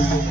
Thank you.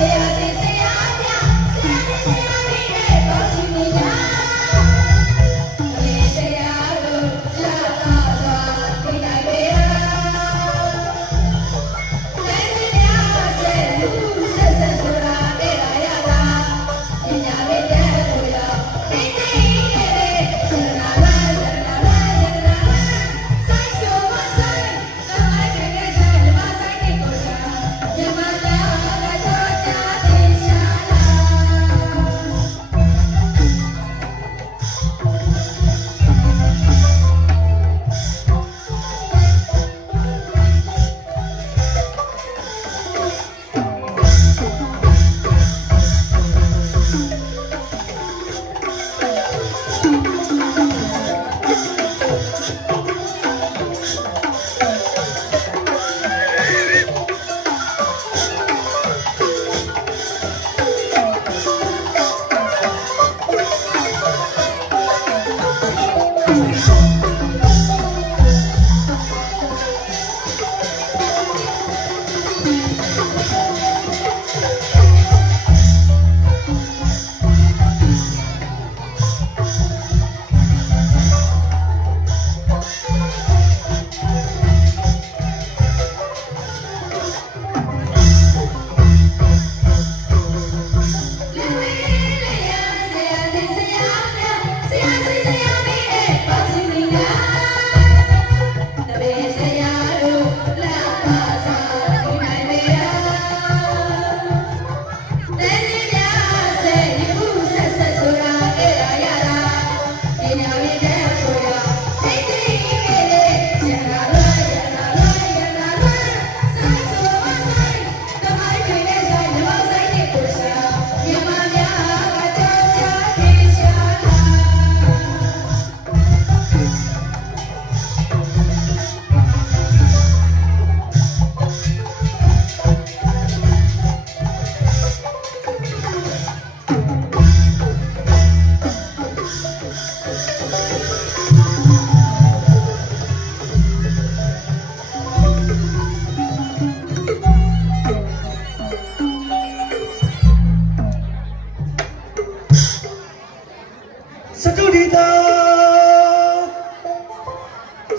Hãy subscribe cho kênh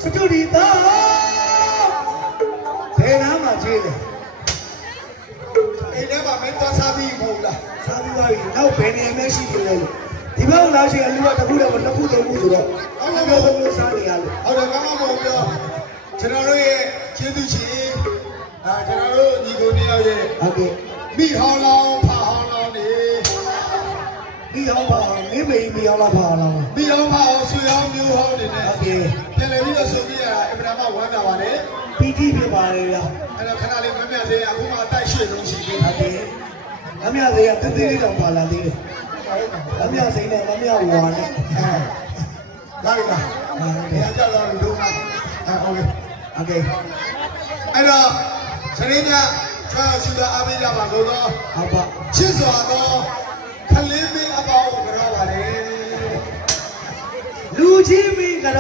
Ghiền Mì Gõ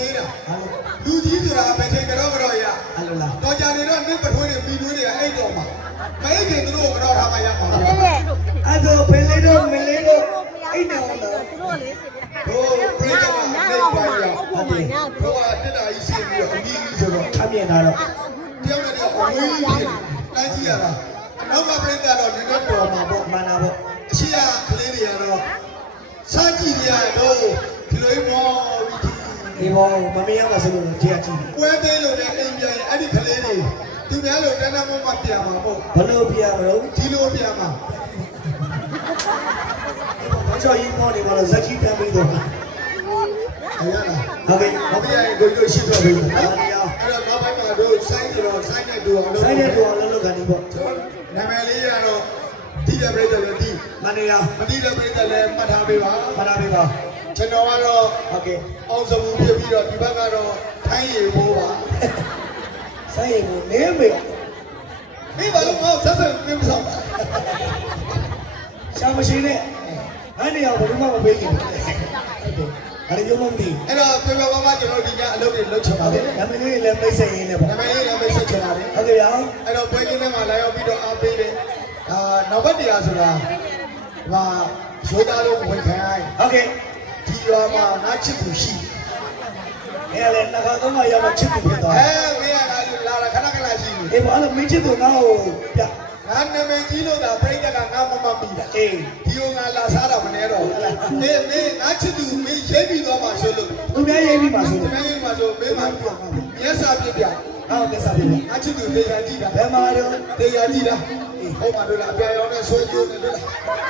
để không bỏ lỡ နောက်ဘက်တရားဆိုတာဟာရိုးသားလို့ဝင်ခံရဟုတ်ကဲ့ဒီရွာမှာငါချစ်သူရှိအဲ့လေနှခါသုံးမရောက်မှချစ်သူဖြစ်သွားမင်းကလာခဏခဏရှိနေအေးဘာလို့မင်းချစ်သူငါ့ကိုပြငါနာမည်ကြီးလို့သာပြိတ္တကငါမမိတာအေးဒီကိုငါလာစားတာမနေတော့ဟုတ်လားအေးမင်းငါချစ်သူမင်းရေးပြီးသွားမှဆိုလို့သူများရေးပြီးမှဆိုသူများရေးမှဆိုမင်းမမျက်စာပြပြဟုတ်မျက်စာပြပြငါချစ်သူတရားကြည့်တာဘယ်မှာတော့တရားကြည့်တာဟုတ်ပါလို့လားအပြာရောင်နဲ့ဆွဲကြိုးနေလို့လား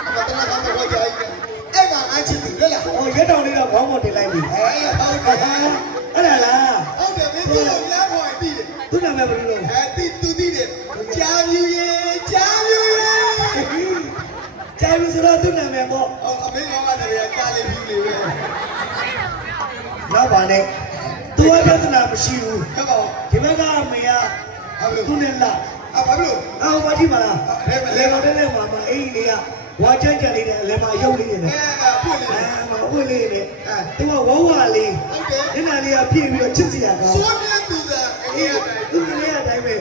အမတနာကတော့ကြာကြီးအဲ့ကငါချစ်သူလေလားဟိုရက်တောင်လေးတော့ဘောင်းပေါ်တင်လိုက်ပြီဟုတ်ကဲ့အဲ့ဒါလားဟုတ်တယ်မင်းတို့လည်းခေါ်ပြီးတယ်သူနာမည်ဘယ်လိုလဲသူသိတယ်ကြာမြူရေကြာမြူဆိုတော့သူနာမည်ပေါ့အမေကောင်ကလည်းကြားလေးပြီးလေပဲနောက်ပါနဲ့သူကပြဿနာမရှိဘူးဟုတ်ပါဒီဘက်ကအမေကသူနဲ့လာဘာလို့ဘာကြည့်မလားလေမတဲ့မှာအိမ်လေးကဝါချမ်းချမ်းလေးနဲ့လေမရုပ်လေးနဲ့ပွင့်လေးနဲ့သူကဝဝလေးဟုတ်တယ်ဒီနာလေးကပြည့်ပြီးတော့ချစ်စရာကောင်းစိုးမြတ်သူကအေးသူကလေးအတိုင်းပဲ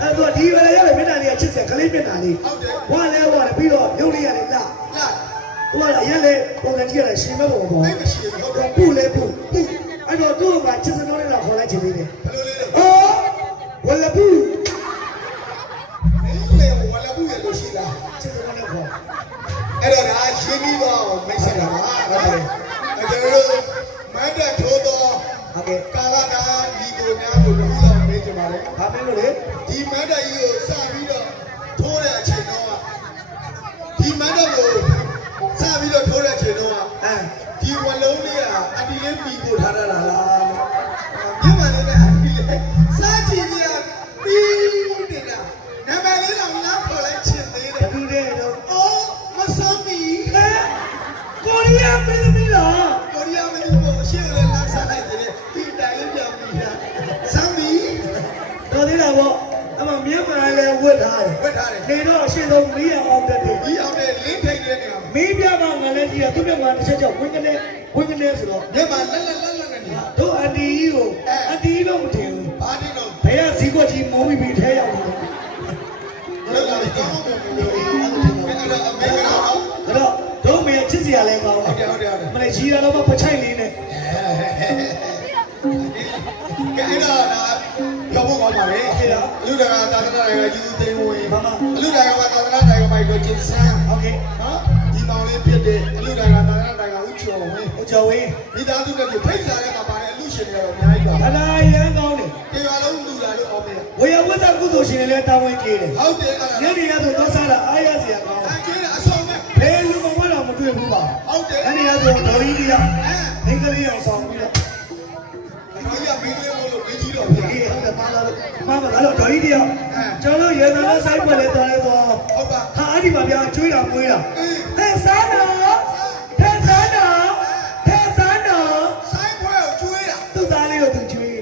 အဲ့တော့ဒီပဲရတဲ့မျက်နှာလေးကချစ်စရာကလေးမျက်နှာလေးဟုတ်တယ်ဝါလဲဝါလဲပြီးတော့ရုပ်လေးရတယ်လာသူကလည်းရက်လေပုံစံကြည့်ရတယ်ရှင်မဲ့ပုံပေါ့မရှိဘူးဟုတ်တော့ပူလဲပူအဲ့တော့သူ့ကချစ်စနိုးလေးလာခေါ်လိုက်ချင်သေးတယ်ဘယ်လိုလဲအော်ဝလပူဝလပူရလို့ရှိလားချစ်စနိုးနဲ့ခေါ်အဲ့တော့ဒါရှင်းပြီးတော့မိတ်ဆက်တာပါဟုတ်တယ်ကျွန်တော်တို့မတ်တက်ထိုးတော့ဟုတ်ကဲ့ကာလနာဒီကိုများကိုလူတော်ပေးကြပါလေဘာမင်းလို့လေဒီမတ်တက်ကြီးကိုစပြီးတော့ထိုးတဲ့အချိန်တော့ဒီမတ်တက်ကိုစပြီးတော့ထိုးတဲ့အချိန်တော့ဒီဝလုံးလေးကအတီလေးပြီးကိုထားရတာလားညမလေးနဲ့အတီလေးစားချင်ကြီးကပြီးနေတာနံပါတ်လေးတော့ငါခေါ်လိုက်ချင်သေးတယ်ဘူးတဲ့တော့အော်မဆမ်းမီကိုရီးယားမင်းသမီးလားကိုရီးယားမင်းသမီးကိုရှေ့ကလည်းလာစားလိုက်တယ်ဒီတိုင်လေးပြောင်းပြီးတာဆမ်းမီတော်သေးတာပေါ့အမမြန်မာလည်းဝတ်ထားတယ်နေတော့အရှင်းဆုံးမီးအောင်တက်တယ်မီးအောင်တဲ့လင်းထိတ်တဲ့နေရာမီးပြပါငါလည်းကြည့်ရသူ့မြန်မာတစ်ချက်ကြောင့်ဝင်းကနေဆိုတော့မြန်မာလက်နဲ့နေတာတို့အန်တီကြီးကိုအန်တီကြီးတော့မထင်ဘူးဘာတင်တော့ဘယ်ကဇီးကွက်ကြီးမုံပြီးထဲရောက်နေတယ်လောလာကောင်းတယ်အဲ့တော့တို့မေချစ်စရာလဲကောင်းဟုတ်တယ်မလေးကြီးတာတော့ပချိုက်လေးနဲ့ကဲအဲ့တော့ပြောဖို့ကောင်းပါလေလူတကာသာသနာ့ရေးယူသိန်းဝင်လူတကာကသာသနာ့ရေးမိုက်ကိုကျင်းဆန်းဟုတ်ကဲ့နော်ဒီမောင်လေးဖြစ်တဲ့လူတကာသာသနာ့ရေးဦးကျော်ဝင်းမိသားစုနဲ့ဖိတ်စားတဲ့မှာပါတယ်လူရှင်တွေတော့အများကြီးပါခလာရန်ကောင်းတယ်တရားလုံးလူလာလို့အော်မယ်ဝေယဝတ်ကုသိုလ်ရှင်တွေလည်းတာဝန်ကြီးတယ်ဟုတ်တယ်အဲ့ဒါညနေရဆိုသွားစားတာအားရစရာကောင်းတယ်ကျေးတယ်အဆုံးပဲဘယ်လူမှတော့မတွေ့ဘူးပါဟုတ်တယ်ညနေရဆိုတော်ကြီးတရားမင်းကလေးအောင်ဆောင်ပြီးတော့တော်ကြီးကမင်းကလေးလို့မင်းကြီးတော့ဖြစ်အေးဟုတ်တယ်ပါလာလို့မမလာတော့တော်ကြီးတရားကျွန်တော်ရေသာနဲ့ဆိုင်ပွက်လဲတော်လဲတော့ဟုတ်ပါဟာအဲ့ဒီမှာဗျာကျွေးတာမွေးတာဟဲ့စားတော့ဟဲ့စားတော့ဆိုင်ခွဲကိုကျွေးတာသူ့သားလေးကိုသူကျွေး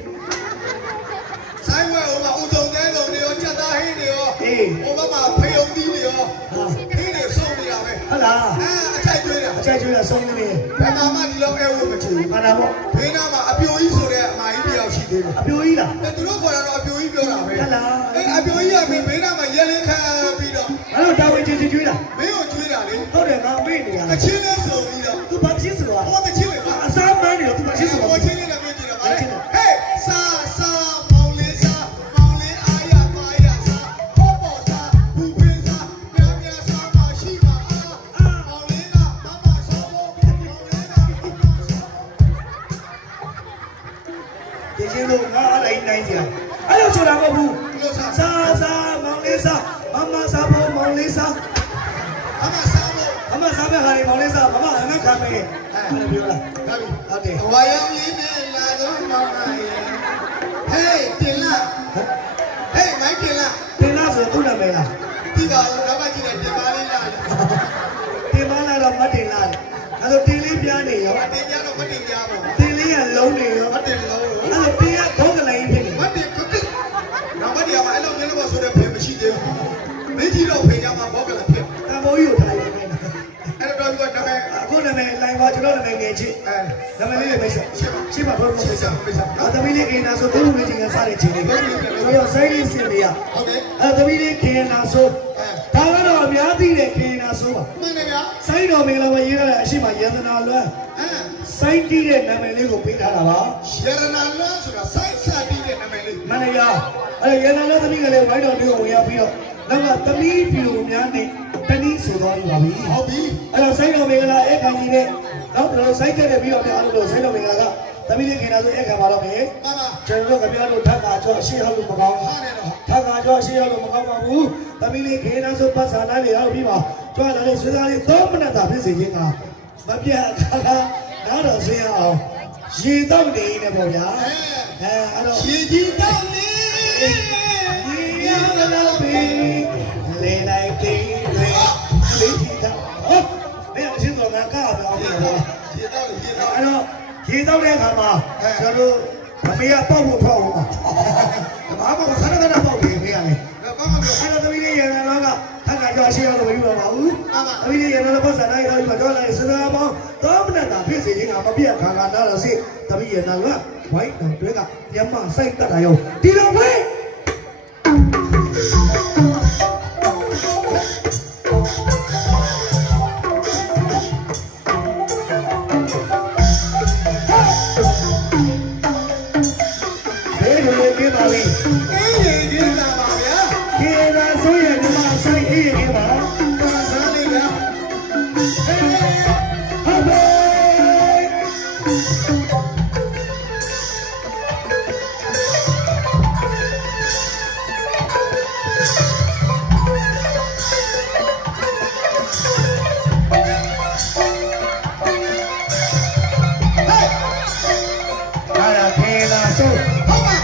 ဆိုင်ခွဲဟိုမှာဦးစုံတဲလုံးတွေရောချက်သားဟင်းတွေရောဟိုဘက်မှာဖေယုံသီးတွေရောဟင်းတွေဆုံးနေတာပဲဟုတ်လားအချိုက်ကျွေးတာဆုံးနေတယ်ဘယ်မှာမှဒီလောက်အဲဝတ်မချင်ဘူးခန္ဓာပေါ့ဘေးနားမှာအပြိုကြီးဆိုတဲ့အမကြီးတယောက်ရှိသေးတယ်အပြိုကြီးလားသူတို့ခေါ်တာတော့အပြိုကြီးပြောတာပဲဟုတ်လားအပြိုကြီးကဘေးနားမှာရက်လေးခါပြီးတော့အဲ့တော့တာဝန်ချင်းကျွေးတာမင်းကိုကျွေးတာလေဟုတ်တယ်ငါမေ့နေတာအချင်းလေးဆိုပြီးတော့သူဘာချင်းဆိုတော့ဟောတချင်းလေအစားမန်းနေတော့သူဘာချင်းဆိုတော့ဟောချင်းလေးလည်းမေ့ကြည့်တာဗါလေဟေးစားမောင်လေးအားရပါရစားဟောပေါ်စားဘူပင်းစားမြစားမရှိပါမောင်လေးကမမဆောဖို့မောင်လေးကမမဆောဒီချင်းလို့ငါအလိုက်နိုင်ကြအဲ့လိုဆိုတာမဟုတ်ဘူးစားမောင်လေးစားမမစားဖို့မောင်လေးစားမမစားဖို့ဟာလေမောင်လေးစားမမအနက်ခံမယ်အဲ့လိုပြောလားဟုတ်တယ်ဝါရောင်လေးနဲ့လာတော့မောင်မရဲ့ဟေးတင်လာဟေးမိုင်းတင်လာဆိုသူ့နာမည်လားဒီကောင်တော့မကြည့်နဲ့တင်ပါလေးလာတင်ပါလာတော့မတင်လာအဲ့လိုတင်လေးပြားနေရောတင်ပြတော့မတင်ပြားပါဘူးတင်လေးကလုံးနေရောမတင်လုံးအဲ့လိုတင်ကဘုံကလေးဖြစ်နေမတင်ကုတ်တော့မတင်ရမှာအဲ့လိုမျိုးလို့ဆိုတဲ့ဖေမရှိသေးဘူးမင်းကြီးတော့ဖေကြမှာဘောကလေးဖြစ်တံမိုးကြီးကိုထားရမယ်အဲ့တော့ဒီကနာမည်အခုနာမည်လိုင်ပါကျွန်တော်နာမည်ငယ်ချင်းနာမည်လေးပဲရှင်းပါတော့ဖိတ်ဆက်သမီးလေးကိန်းနာဆိုဘုံလူကြီးကစားတဲ့ချိန်လေးဆိုတော့ဆိုင်လေးစင်လေးရဟုတ်တယ်သမီးလေးကိန်းနာဆိုဒါကတော့ အများသိတဲ့ခေနာဆိုပါ မှန်တယ်ဗျာ စိုင်းတော်မင်္ဂလာမရေးရတဲ့အရှိမယန္တနာလွမ်းစိုင်းတီးတဲ့နာမည်လေးကိုပေးထားတာပါ ရတနာလွမ်းဆိုတာစိုက်ချပြီးတဲ့နာမည်လေး မန္တရာအဲ့ယန္တနာသမီးကလည်းဝိုင်းတော်လေးကိုဝင်ရောက်ပြီးတော့နောက်ကသမီးပြူများနဲ့တနည်းဆိုသွားပြီပါပြီ ဟုတ်ပြီ အဲ့တော့စိုင်းတော်မင်္ဂလာဧကန်ကြီးနဲ့နောက်တော့စိုင်းတက်တဲ့ပြီးတော့အားလုံးစိုင်းတော်မင်္ဂလာကသမီးလေးခေနာဆိုဧကန်ပါတော့မယ် ပါပါ ကျွန်တော်တို့ကပြားလို့ထပ်ကာကျော်အရှိဟောက်လို့မကောင်း ဟာတယ်တော့ ထပ်ကာကျော်အရှိဟောက်လို့မကောင်းပါဘူးသမီးလေးခေနာဆိုပတ်စာနားလေးဟောက်ပြီးပါကြွားလာတဲ့ဆွေသားလေး3မိနစ်သာဖြစ်စေခြင်းကမပြတ်အခါနားတော်ဆင်းရအောင်ရေတော့နေနေပေါ့ဗျာအဲ့တော့ ရေကြီးတော့နေ ရေရလာပြီလေလိုက်သေးလေလေးကြီးတော့ဟုတ်ဘယ်အရှင်းတော်ကကားပြောင်းနေတော့ ရေတော့ရေတော့ အဲ့တော့ရေတော့တဲ့အခါမှာကျွန်တော်တို့မမေကပေါက်ဖို့ဖောက်အောင်ပါဘာမှမခဏခဏပေါက်နေမေးရမယ် တော့ကောင်းပါပြီ အဲ့တော့သမီးလေးရန်လာကထပ်ကကြောရှိရလို့မယူတော့ပါဘူးသမီးလေးရန်လာပတ်စံလိုက်တော့ဒီမှာတော့လိုက်စကားပေါင်းတော့မနဲ့တာဖြစ်စေခြင်းကမပြတ်ခါခါနားတော့စိသမီးရန်လာကဝိုင်းတော်တွဲကညမစိုက်တတ်တာရောဒီလိုပဲပြေးပါပြီ အေးရေကြီးလာပါဗျာ ခေနာဆိုရင်ဒီမှာဆိုင်အေးနေပါ ပါစားလေးဗျာဟေး ဟုတ်ပါအဲ့ဒါခေနာဆို ဟုတ်ပါ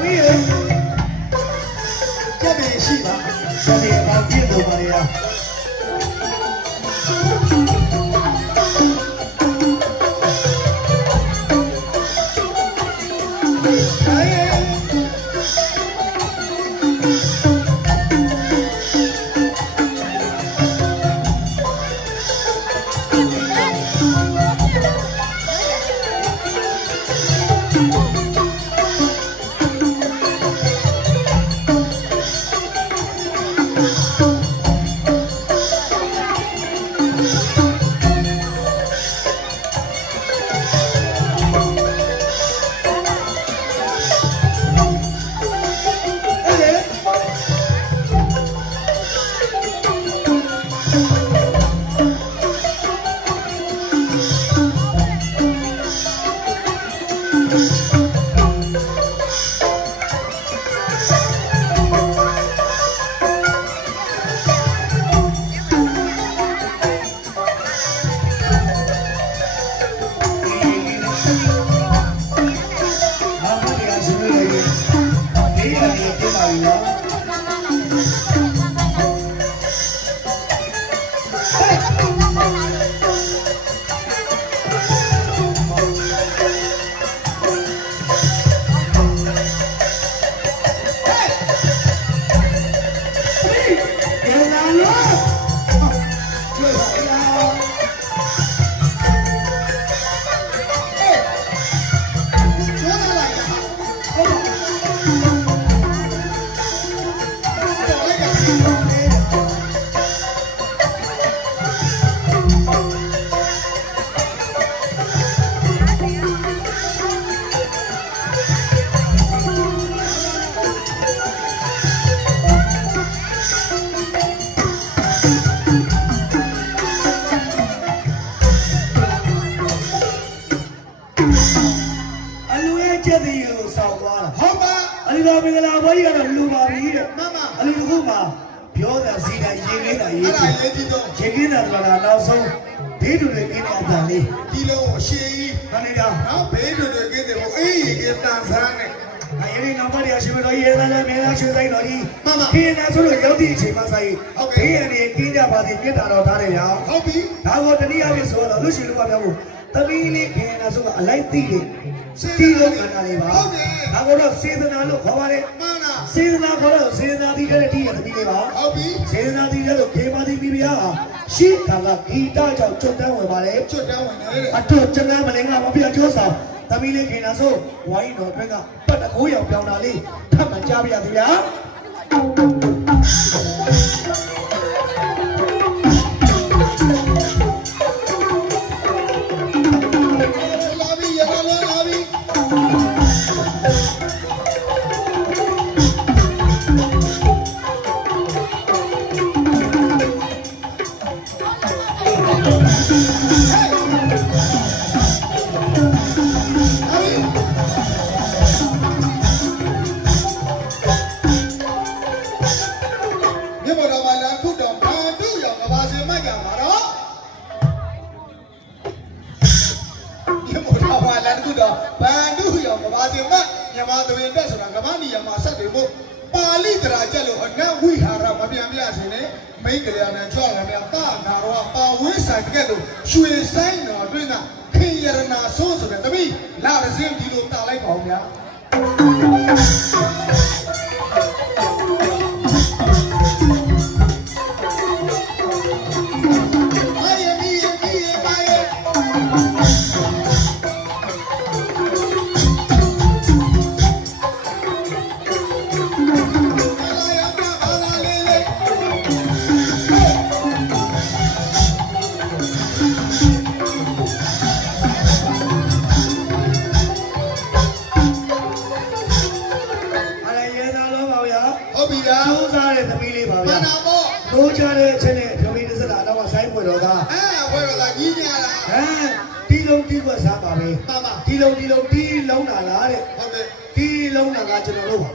ပြီးရ ကြက်ပြီရှိပါ ဆက်ရအောင်ပြည့်စုံပါလေလား အလီတော်မင်္ဂလာပွဲကြီးကတော့လူပါပြီတဲ့ မမ အလီတခုမှာပြောတာစီတာရေးနေတာရေး အဲ့ဒါ တယ် ရေးကြည့်တော့ ရေကင်းတာဆိုတာနောက်ဆုံးဘေးတူတွေကင်းတဲ့အတန်လေး ဒီလုံးအရှိကြီး ခဏလေးတော့ နောက်ဘေးတွေကင်းတယ်ဟိုအေးရေကင်းတန်ဆန်းနဲ့ အဲဒီနောက်ပတ်ရရှိမတော်ရေးသားလည်းမင်းသားရွှေဆိုင်တော်ကြီး မမ ခင်းနေဆိုလို့ရောက်သည့်အချိန်မှဆိုင်ဘေးရည်ကင်းကြပါစေပြစ်တာတော်ထားတယ်ဗျာ ဟုတ်ပြီ ဒါကိုတနည်းအားဖြင့်ဆိုတော့လူရှိလူပါပြောဖို့သမီးလေးခင်းနေဆိုကအလိုက်သိတယ်တီးလို့ခန္ဓာလေးပါ ဟုတ်တယ် ဒါကိုတော့စေတနာလို့ခေါ်ပါတယ် မှန်လား စေတနာခေါ်တော့စေတနာတီးတဲ့တီးရသမီးလေးပါ ဟုတ်ပြီ စေတနာတီးတဲ့လို့ခေမာတီဘီဘီယာရှိကံကဂီတကြောင့်ကျွတ်တန်းဝင်ပါလေ ချွတ်တန်းဝင်တယ် အတူကျန်တဲ့မလင်ကမပြတ်ကျော်ဆောင်သမီးလေးခင်နာဆိုဝိုင်းတော်အတွင်းကပတ်တကိုးရောင်ပြောင်းတာလေးထပ်မကြပါရသေးဗျာ လာပြီရလာလာပြီမြေပေါ်တော်မှာလာခုတော်ဘာတို့ရောကဘာစင်မိုက်ကြမှာတော့ ဒီမို့တော့ဘာလဲတူတော့ဘန်ဒုရောကဘာစီမမြန်မာသူရင်တက်ဆိုတာကမ္ဘာနီယမှာဆက်တယ်မို့ပါဠိတရာကျက်လို့အနတ်ဝိဟာရမပြန်ပြစင်နဲ့မိတ်ကလေးနဲ့ကြွလာတယ်တာနာတော့ပါဝင်းဆိုင်တကယ်လို့ရွှေဆိုင်တော်တွင်းကခင်ရနာဆိုးဆိုတဲ့တပိလာရစင်းဒီလိုတာလိုက်ပါဦးဗျာအားရမီရမီရပါရဲ့ အဲ့ဒါရဲသားတော့ပါဗျာ ဟုတ်ပြီဗျာ ကျိုးစားတဲ့သမီးလေးပါ မှ ဗျာ န်တာပေါ့ တို့ကြတဲ့အချက်နဲ့သမီးတစ်စက်တော့ကဆိုင်ပွေတော့က ဘယ်လိုလဲကြီးညာလား တီလုံးတီးကွက်စားပါပဲ မှန်ပါ တီလုံးတီလုံးတာလားတဲ့ ဟုတ်တယ် တီလုံးတာကကျွန်တော်တို့ပါ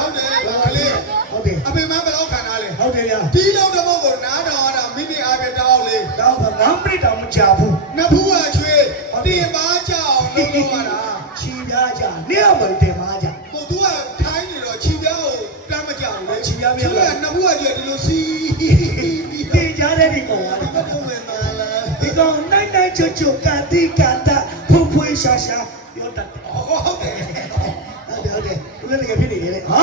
ဟုတ်တယ်ကလေး ဟုတ်တယ် အဖေမဘယ်လောက်ခံထားလဲ ဟုတ်တယ်ဗျာ ဒီလုံးတစ်ပုတ်ကိုနားတော်ရတာမိမိအားပြတောင်းလေ တော့9မိနစ်တောင်မကြာဘူး နှစ်ဖူးကချွေးတင်ပါကြအောင်လုပ်လို့ရတာ ချီပြားကြနေရာမှာတင်ပါကြ ဟိုသူကထိုင်းနေတော့ခြေပြားကိုတမ်းမကြဘူးလေ ခြေပြားမရဘူး ကနှစ်ဖူးကချွေးဒီလိုစီး တင်ကြတဲ့ဒီကောင်က ဘယ်လိုဝင်လာလဲ ဒီကောင်နိုင်ချွတ်ချွတ်ကတိကတာဖူဖွေးရှာရှာပြောတတ်တယ် ဟုတ်တယ် ဟုတ်တယ်သူလည်းတကယ်ဖြစ်နေတယ်လေဟာ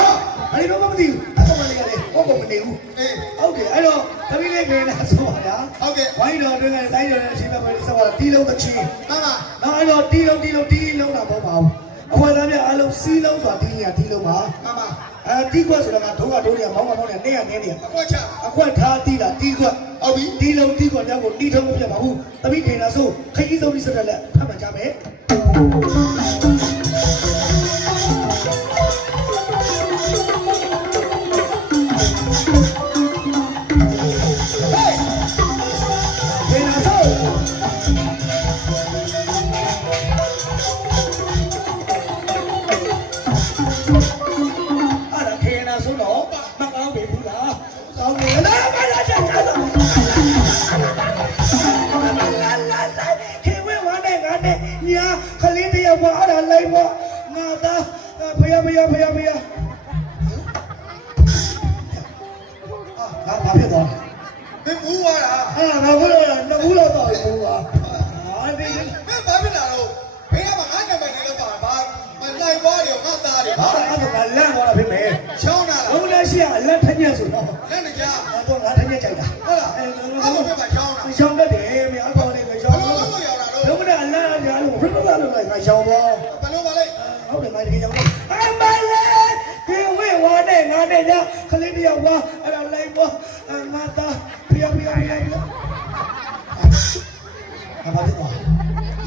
အဲ့ဒီတော့မသိဘူးအကောင်မလေးကလေဟောကောင်မနေဘူး အေး ဟုတ်တယ်အဲ့တော့သမီးလေးခင်လာဆိုပါလား ဟုတ်ကဲ့ ဝိုင်းတော်အတွင်းကတိုင်းတော်နဲ့အချိန်ပဲဆောပါတီးလုံးတစ်ချင်း မှန်ပါ နောက်အဲ့တော့တီးလုံးတာပေါ့ပါဘူးအဖွယ်သားများအားလုံးစီးလုံးဆိုတာတီးနေတာတီးလုံးပါ မှန်ပါ တီးခွက်ဆိုတာကဒုက္ခဒုနေမောင်းနေနေရနေနေ အကွက်ချ အခွက်ထားတီးတာတီးခွက် ဟုတ်ပြီ တီးလုံးတီးခွက်များကိုတီးထုံးမပြတ်ပါဘူးသမီးခင်လာဆိုခကြီးဆုံးပြီးစတဲ့လက်ဖတ်မှကြမယ်ခင်လာဆိုအဲ့ဒါခင်လာဆိုတော့မကောင်းပြီဘူးလားကောင်းတယ်လားမလာချက်ချက်တော့ခင်ဝဲဝါနဲ့ငါနဲ့ညာခလေးတယောက်ပေါ်အဲ့ဒါလိုက်ပေါ်ငါသားဖေးဖေးအာဘာဖြစ်သွား မင်းဘူးသွားတာ အဲ့ဒါဘာလို့လဲနှစ်ဘူးလောက်တော့ဘူးကွာဟာဒီ မင်းဘာဖြစ်လာတော့ဘယ်ကမှငါ့နံပါတ်တွေလည်းပါဘာမလိုက်သွားတယ်ငါသားတယ် ဟာအဲ့ဒါကလန့်သွားတာဖြစ်မယ် ချောင်းလာလား ဘုံလည်းရှိရလက်ထက်ညက်ဆိုတော့ လက်နေကြ တော့ငါထက်ညက်ကြိုက်တာ ဟုတ်လားအဲ့လိုဖြစ်မှာချောင်းလာ ရှောင်းတတ်တယ်မြေအကောင်လေးကရှောင်း ဘယ် တော့ လိုရောက်လာတော့ လုံးမနဲ့အလန့်အကြားလို့ဘယ်လိုလဲလို့ငါရှောင်းတော့ ဘယ်လိုပါလဲ ဟုတ်တယ်ငါတကယ်ရှောင်းတော့အမလေးဒီဝေးဝါနဲ့ငါနဲ့ညခလေးတယောက်ဝါအဲ့ဒါလိုက်ပေါ်ငါသားဖေးဘာဖြစ်သွား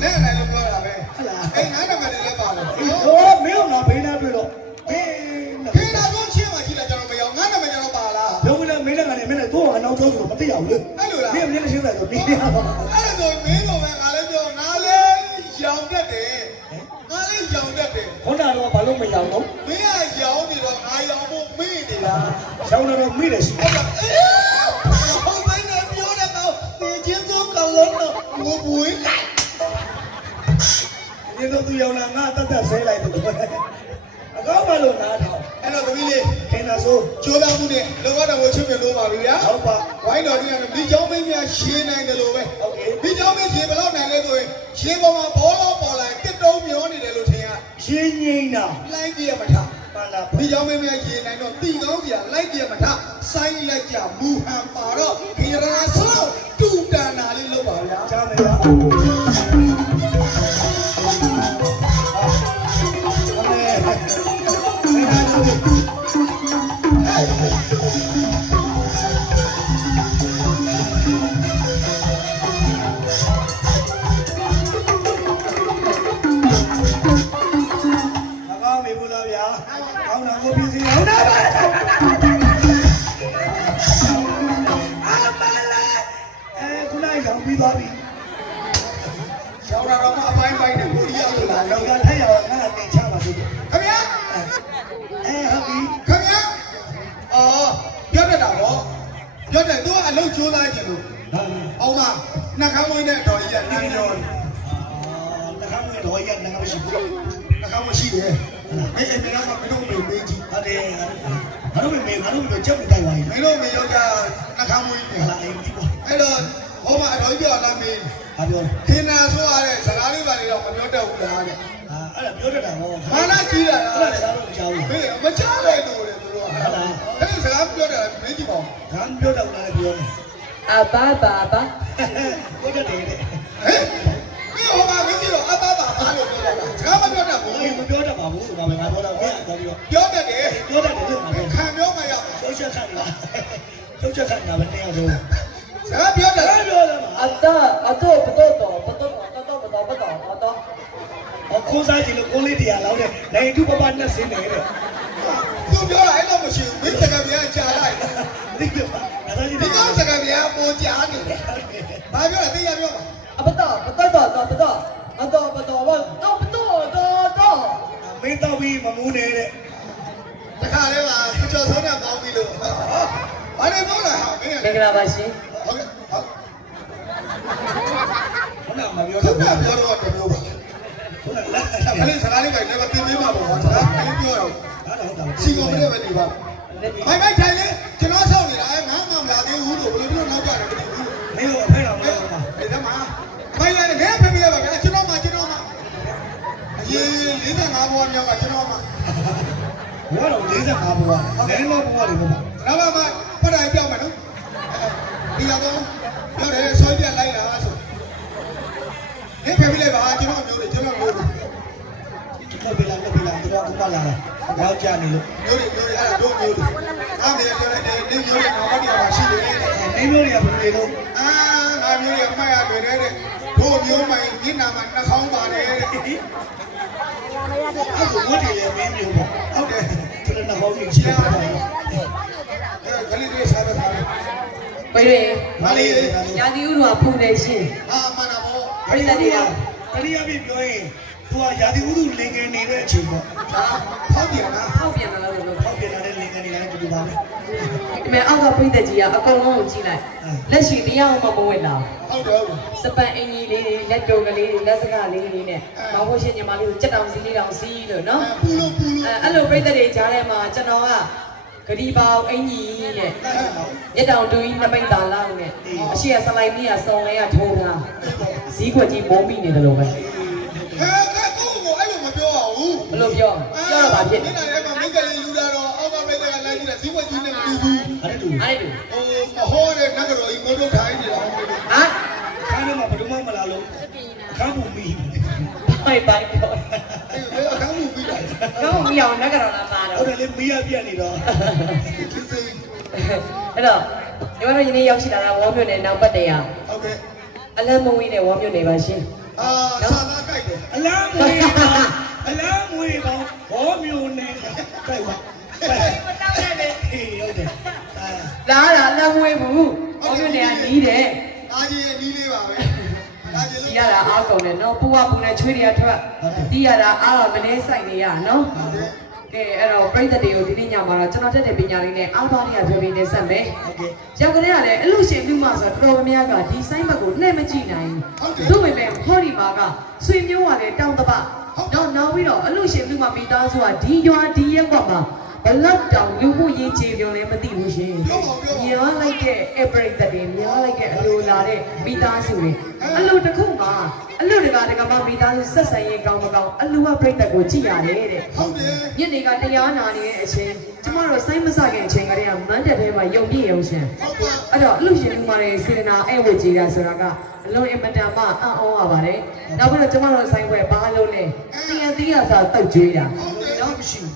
လက်နိုင်လို့ပြောတာပဲ ဟုတ်လား အဲ့ငါ့နံပါတ်တွေလည်းပါလို့ ဟိုမင်းကငါဘေးနာတွေ့တော့ဘေးနာ ခေနာတော့ရှင်းမှကြည့်လိုက်ကြတော့မရောက်ငါ့နံပါတ်ကျတော့ပါလား လုံးမနဲ့မင်းနဲ့ငါနဲ့မင်းနဲ့တော့အနောက်ကျောဆိုတော့မသိရဘူးလေ အဲ့လိုလား မင်းမျက်နှာရှင်းဆိုင်ဆိုနေရပါ အဲ့ဒါဆိုမင်းတို့ပဲငါလည်းပြောငါလည်းရောင်တတ်တယ်ငါလည်းရောင်တတ်တယ် ခေါင်းကတော့ဘာလို့မရောတော့ မင်းကရောင်နေတော့ငါရောင်ဖို့မေ့နေတာ ရှောင်းတော့မိတယ်ရှိ ဟုတ်ကဲ့ဟောတိုင်းနဲ့ပြောတဲ့ကောင်တေချင်းစိုးကောင်လုံးတော့ဝဘွေးလိုက် ဒီလိုသူရောင်လာငါတတ်ဆဲလိုက်တယ်အကောင်းမလို့နားထောင် အဲ့တော့သမီးလေး ခင်ဗျာဆို ကြိုးပမ်းမှုနဲ့လောကတော်ကိုချွတ်ပြလို့ပါပြီဗျာ ဟုတ်ပါ ဝိုင်းတော်တွေကမိချောင်းမင်းများရှင်းနိုင်တယ်လို့ပဲ ဟုတ်ကဲ့ မိချောင်းမင်းရှင်းဘယ်လောက်နိုင်လဲဆိုရင်ရှင်းပေါ်မှာဘောလုံးပေါ်လာတစ်တုံးမျောနေတယ်လို့ထင်ရ ရှင်းငိမ့်တာ လိုင်းပြရမထား ပါလာ မိ ကြောင့်မင်းများရေနိုင်တော့တီကောင်းစရာလိုက်ကြမထစိုင်းလိုက်ကြမူဟန်ပါတော့ဒီရနာဆောတူတန်နာလေးလုပ်ပါဗျာ ကြားမယ်ဗျာပြီးသွားပြီ ကျောင်းတော်မှာအပိုင်းပိုင်းနဲ့ကိုရီးယားဆိုတာ လောကထိုက်ရအောင်ငါကတင်ချပါသေးတယ် ခင်ဗျာ ဟုတ်ပြီ ခင်ဗျာအော်ပြောတတ်တာဗောပြောတယ်သူကအလုပ်ချိုးလိုက်ကြလို့အောင်မနှာခေါင်းမွေးနဲ့တော်ကြီးကနန်းတော် တခါမှတော့ရနေငါမရှိဘူး နှာခေါင်းမရှိတယ်အဲ့အဲ့မင်းကမင်းတို့မေးမေးကြည့် ဟုတ်တယ်ငါတို့ပဲချက်မတိုက်ပါဘူး မင်းတို့မေးရောကနှာခေါင်းမွေးနေ ဟာလာအေးဒီပေါ့ အဲ့တော့ဟောမအတော်ကြီးပြောလာမင်း ဟာပြော ခင်းနာဆိုရတဲ့စကားလေးပါလေတော့မပြောတတ်ဘူးလားတဲ့ ဟာအဲ့ဒါပြောတတ်တာဟော မာနကြီးတာလား အဲ့ဒါတော့မကြောက်ဘူး မင်းမချတဲ့လူတွေသူတို့ကအဲ့ဒီစကားပြောတာမင်းကြည့်ပါဦး ငါပြောတော့လည်းပြောနေ အဘာဘာဘာ ပြောတတ်တယ်တဲ့ ဟဲ့မင်းဟောမမင်းကြည့်တော့အသားပါဘာလို့ပြောတာစကားမပြောတတ်ဘူး မပြောတတ်ပါဘူးဆိုတော့ငါပြောတော့ပြန်သွားပြီးတော့ ပြောတတ်တယ် ပြောတတ်တယ်လို့ငါပြော ခံပြောမှရ ချုပ်ချက်ခတ်လားချုပ်ချက်ခတ်တာပဲတရားတော့ စကားပြောတတ်တယ် ပြောတယ်မှာ အတော့ဘတော့တော့ဘတော့တော့ ခိုးစားကြည့်လို့ကိုလေးတရားလောက်တဲ့နိုင်တူပပနဲ့ဆင်းနေတဲ့ သူပြောတာအဲ့လိုမရှိဘူးမင်းစကားပြန်ကြားလိုက် ဒီကပါဒါသာကြီး ဒီကောင်စကားပြန်ပေါ်ကြားနေတယ်ဘာပြောလဲသိရပြောပါ အဘတော့ဘတော့တော့ဘတော့အတော့ဘတော့တော့တော့ မင်းတော့ပြီးမမူးနေတဲ့ တခါလဲပါကျော်ဆုံးနဲ့ပေါင်းပြီးလို့ဘာလဲပြောတာဟာမင်း မင်္ဂလာပါရှင် ဟုတ်ကဲ့ဟုတ် ခုနမပြော သူ တော့ ကပြောတော့တမျိုးပါ ခုနလက် ခလေးစကားလေးပဲလည်းတင်ပေးမှာပေါ့စကားလေးပြောတော့ ဟာတော့ဟုတ် စီကုန်ပြည့်ပဲနေပါမိုက်မိုက်ထိုင်လေကျွန်တော်ဆောက်နေတာငါမှမလာသေးဘူးလို့ဘယ်လိုပြောနောက်ကြတယ်မသိဘူး မင်းတို့အဖေတော်မလို့ပါ အဲ့ဒါမှမိုက်ရငယ်ဖေးပြရပါဗျာကျွန်တော်မှအရင်45ဘောမြောက်ကကျွန်တော်မှ ဘွားတော့45ဘွားနည်းတော့ဘွားတွေပေါ့ ဒါမှမပတ်တိုင်းပြောမယ်နော်ဒီကတော့ပြောတယ်ဆွဲပြလိုက်လာဆိုနေဖေးပြလိုက်ပါကျွန်တော်မျိုးတွေကျွန်တော်မျိုးတွေ ဒီကပြလာတော့ကလာတာဘောက်ကြနေလို့ မျိုးတွေအဲ့ဒါတို့မျိုးတွေငါမျိုးပြောလိုက်တယ်နေမျိုးတွေငါမတရားပါရှိတယ် မင်းတို့တွေကဘယ်လိုလဲလို့ အာငါမျိုးတွေအမှတ်ရတယ်တဲ့တို့မျိုးမိုင်ညနာမှာနှာခေါင်းပါတယ်တဲ့ အဲ့ဒါဝတ်တယ်လေမင်းမျိုးပေါ့ ဟုတ်တယ် ခဏတော့ကြီးချင်ပါတယ် ခလေးတွေစားတော့ခါလေး ဘယ်ရ မလေး ညာဒီဥတော်ဖုန်နေရှင် အာမနာဘော အဲ့ဒါတွေကတတိယပြပြောရင်သူကရာသီဥတုလင်ငယ်နေတဲ့အချိန်ပေါ့ ဖောက်ပြန်လား ဟောက်ပြန်လာလို့လို့ ဟောက်ပြန်လာတဲ့လင်ငယ်တွေကလည်းတူပါပဲ ဒီမဲ့အောက်ကပြိတ္တကြီးကအကုန်လုံးကိုကြည့်လိုက်လက်ရှိတရားမှမဝင်လာ ဟုတ်တယ်ဟုတ်တယ် စပန်အင်ကြီးလေးတွေလက်တုံကလေးတွေလက်စကလေးတွေနဲ့မဟုတ်ရှင်ညီမလေးကိုကြက်တောင်စီလေးတောင်စီးလို့နော် ပူလို့ အဲ့လိုပြိတ္တတွေကြားထဲမှာကျွန်တော်ကဂရီပေါအင်ကြီးနဲ့ရက်တောင်တူကြီးနှစ်ပိတ်တာလောက်နဲ့အရှိရစလိုက်မီးကစုံလဲရထိုးတာဈီးခွက်ကြီးမုံမိနေတယ်လို့ပဲ ဟဲ့ကဲကိုကိုအဲ့လိုမပြောအောင်ဘူး ဘယ်လိုပြောတော့ပါဖြစ် မင်းလည်းမမိကလေးယူတာတော့အောက်ကမိကလိုက်ကြည့်တာဇီဝကြီးနဲ့မတူဘူး အဲ့ဒါတူ အဲ့ဒါ ဟိုမဟောတဲ့နဂရောကြီးမတို့ထိုင်းနေတာဟုတ်တယ် ဟာ ခိုင်းတော့ဘယ်လိုမှမလာလို့ခါဘူးမီး ပိုက်ပိုက်ပြော အဲ့ဒါအခန်းမှုပြီးတာ ကောင်းမြောင်နဂရလာပါတော့ ဟုတ်တယ်လေမီးရပြက်နေတော့ စစ်စစ် အဲ့တော့ညီမတို့ယနေ့ရောက်ရှိလာတာဝေါ်မြို့နယ်နောက်ပတ်တရ ဟုတ်ကဲ့ အလံမုံဝင်းနဲ့ဝေါ်မြို့နယ်ပါရှင် အာစာသားကြိုက်တယ် အလားမွေးပါအလားမွေးပါဘောမျိုးနဲ့တိုက်ပါတိုက်ဟုတ်တယ် လာတာအလံမွေးဘူးဝေါ်မြို့နယ်ကနီးတယ် အားကြီးရဲ့နီးလေးပါပဲအားကြီး ဒီ လို့ ရတာအားကုန်တယ်နော်ပူဝပူနဲ့ချွေးတွေကထွက်ဒီရတာအားမနေဆိုင်နေရနော်ကဲအဲ့တော့ပြိတ္တတွေကိုဒီနေ့ညမှာတော့ကျွန်တော်တက်တဲ့ပညာလေးနဲ့အားပါးတွေကပြောပြနေဆက်မယ် ဟုတ်ကဲ့ ရောက်ကြတဲ့အဲ့လူရှင်လူမဆိုတော့တော်များကဒီဆိုင်ဘက်ကိုလှည့်မကြည့်နိုင်ဘူးတို့ပေမဲ့ဟောဒီမှာကဆွေမျိုးကလည်းတောင်းတပတော့နောက်ပြီးတော့အလူရှင်လူမမိသားစုကဒီရွာဒီရက်ကွက်မှာဘ ဘလောက်တောင်လူမှုရေးချေပြောလဲမသိဘူးရှင်များလိုက်တဲ့အပရိသတ်တွေများလိုက်တဲ့အလိုလာတဲ့မိသားစုတွေအလိုတစ်ခုမှာအလိုတကာမမိသားစုဆက်ဆံရေးကောင်းမကောင်းအလိုကပရိသတ်ကိုကြည့်ရတယ်တဲ့ ဟုတ်တယ် ညနေကတရားနာနေတဲ့အချိန်ကျမတို့စိုင်းမစခင်အချိန်ကတည်းကမန်းတက်ထဲမှာယုံပြည့်ရုံရှင် ဟုတ်ပါ အဲ့တော့အလူရှင်လူမတွေစေတနာအဲ့ဝတ်ကြီးတာဆိုတာကအလုံးအင်မတန်မှအံ့ဩရပါတယ်နောက်ပြီးတော့ကျမတို့ဆိုင်ခွဲဘာလို့လဲတီးရစာတုတ်ကျွေးတာနော်မရှိဘူး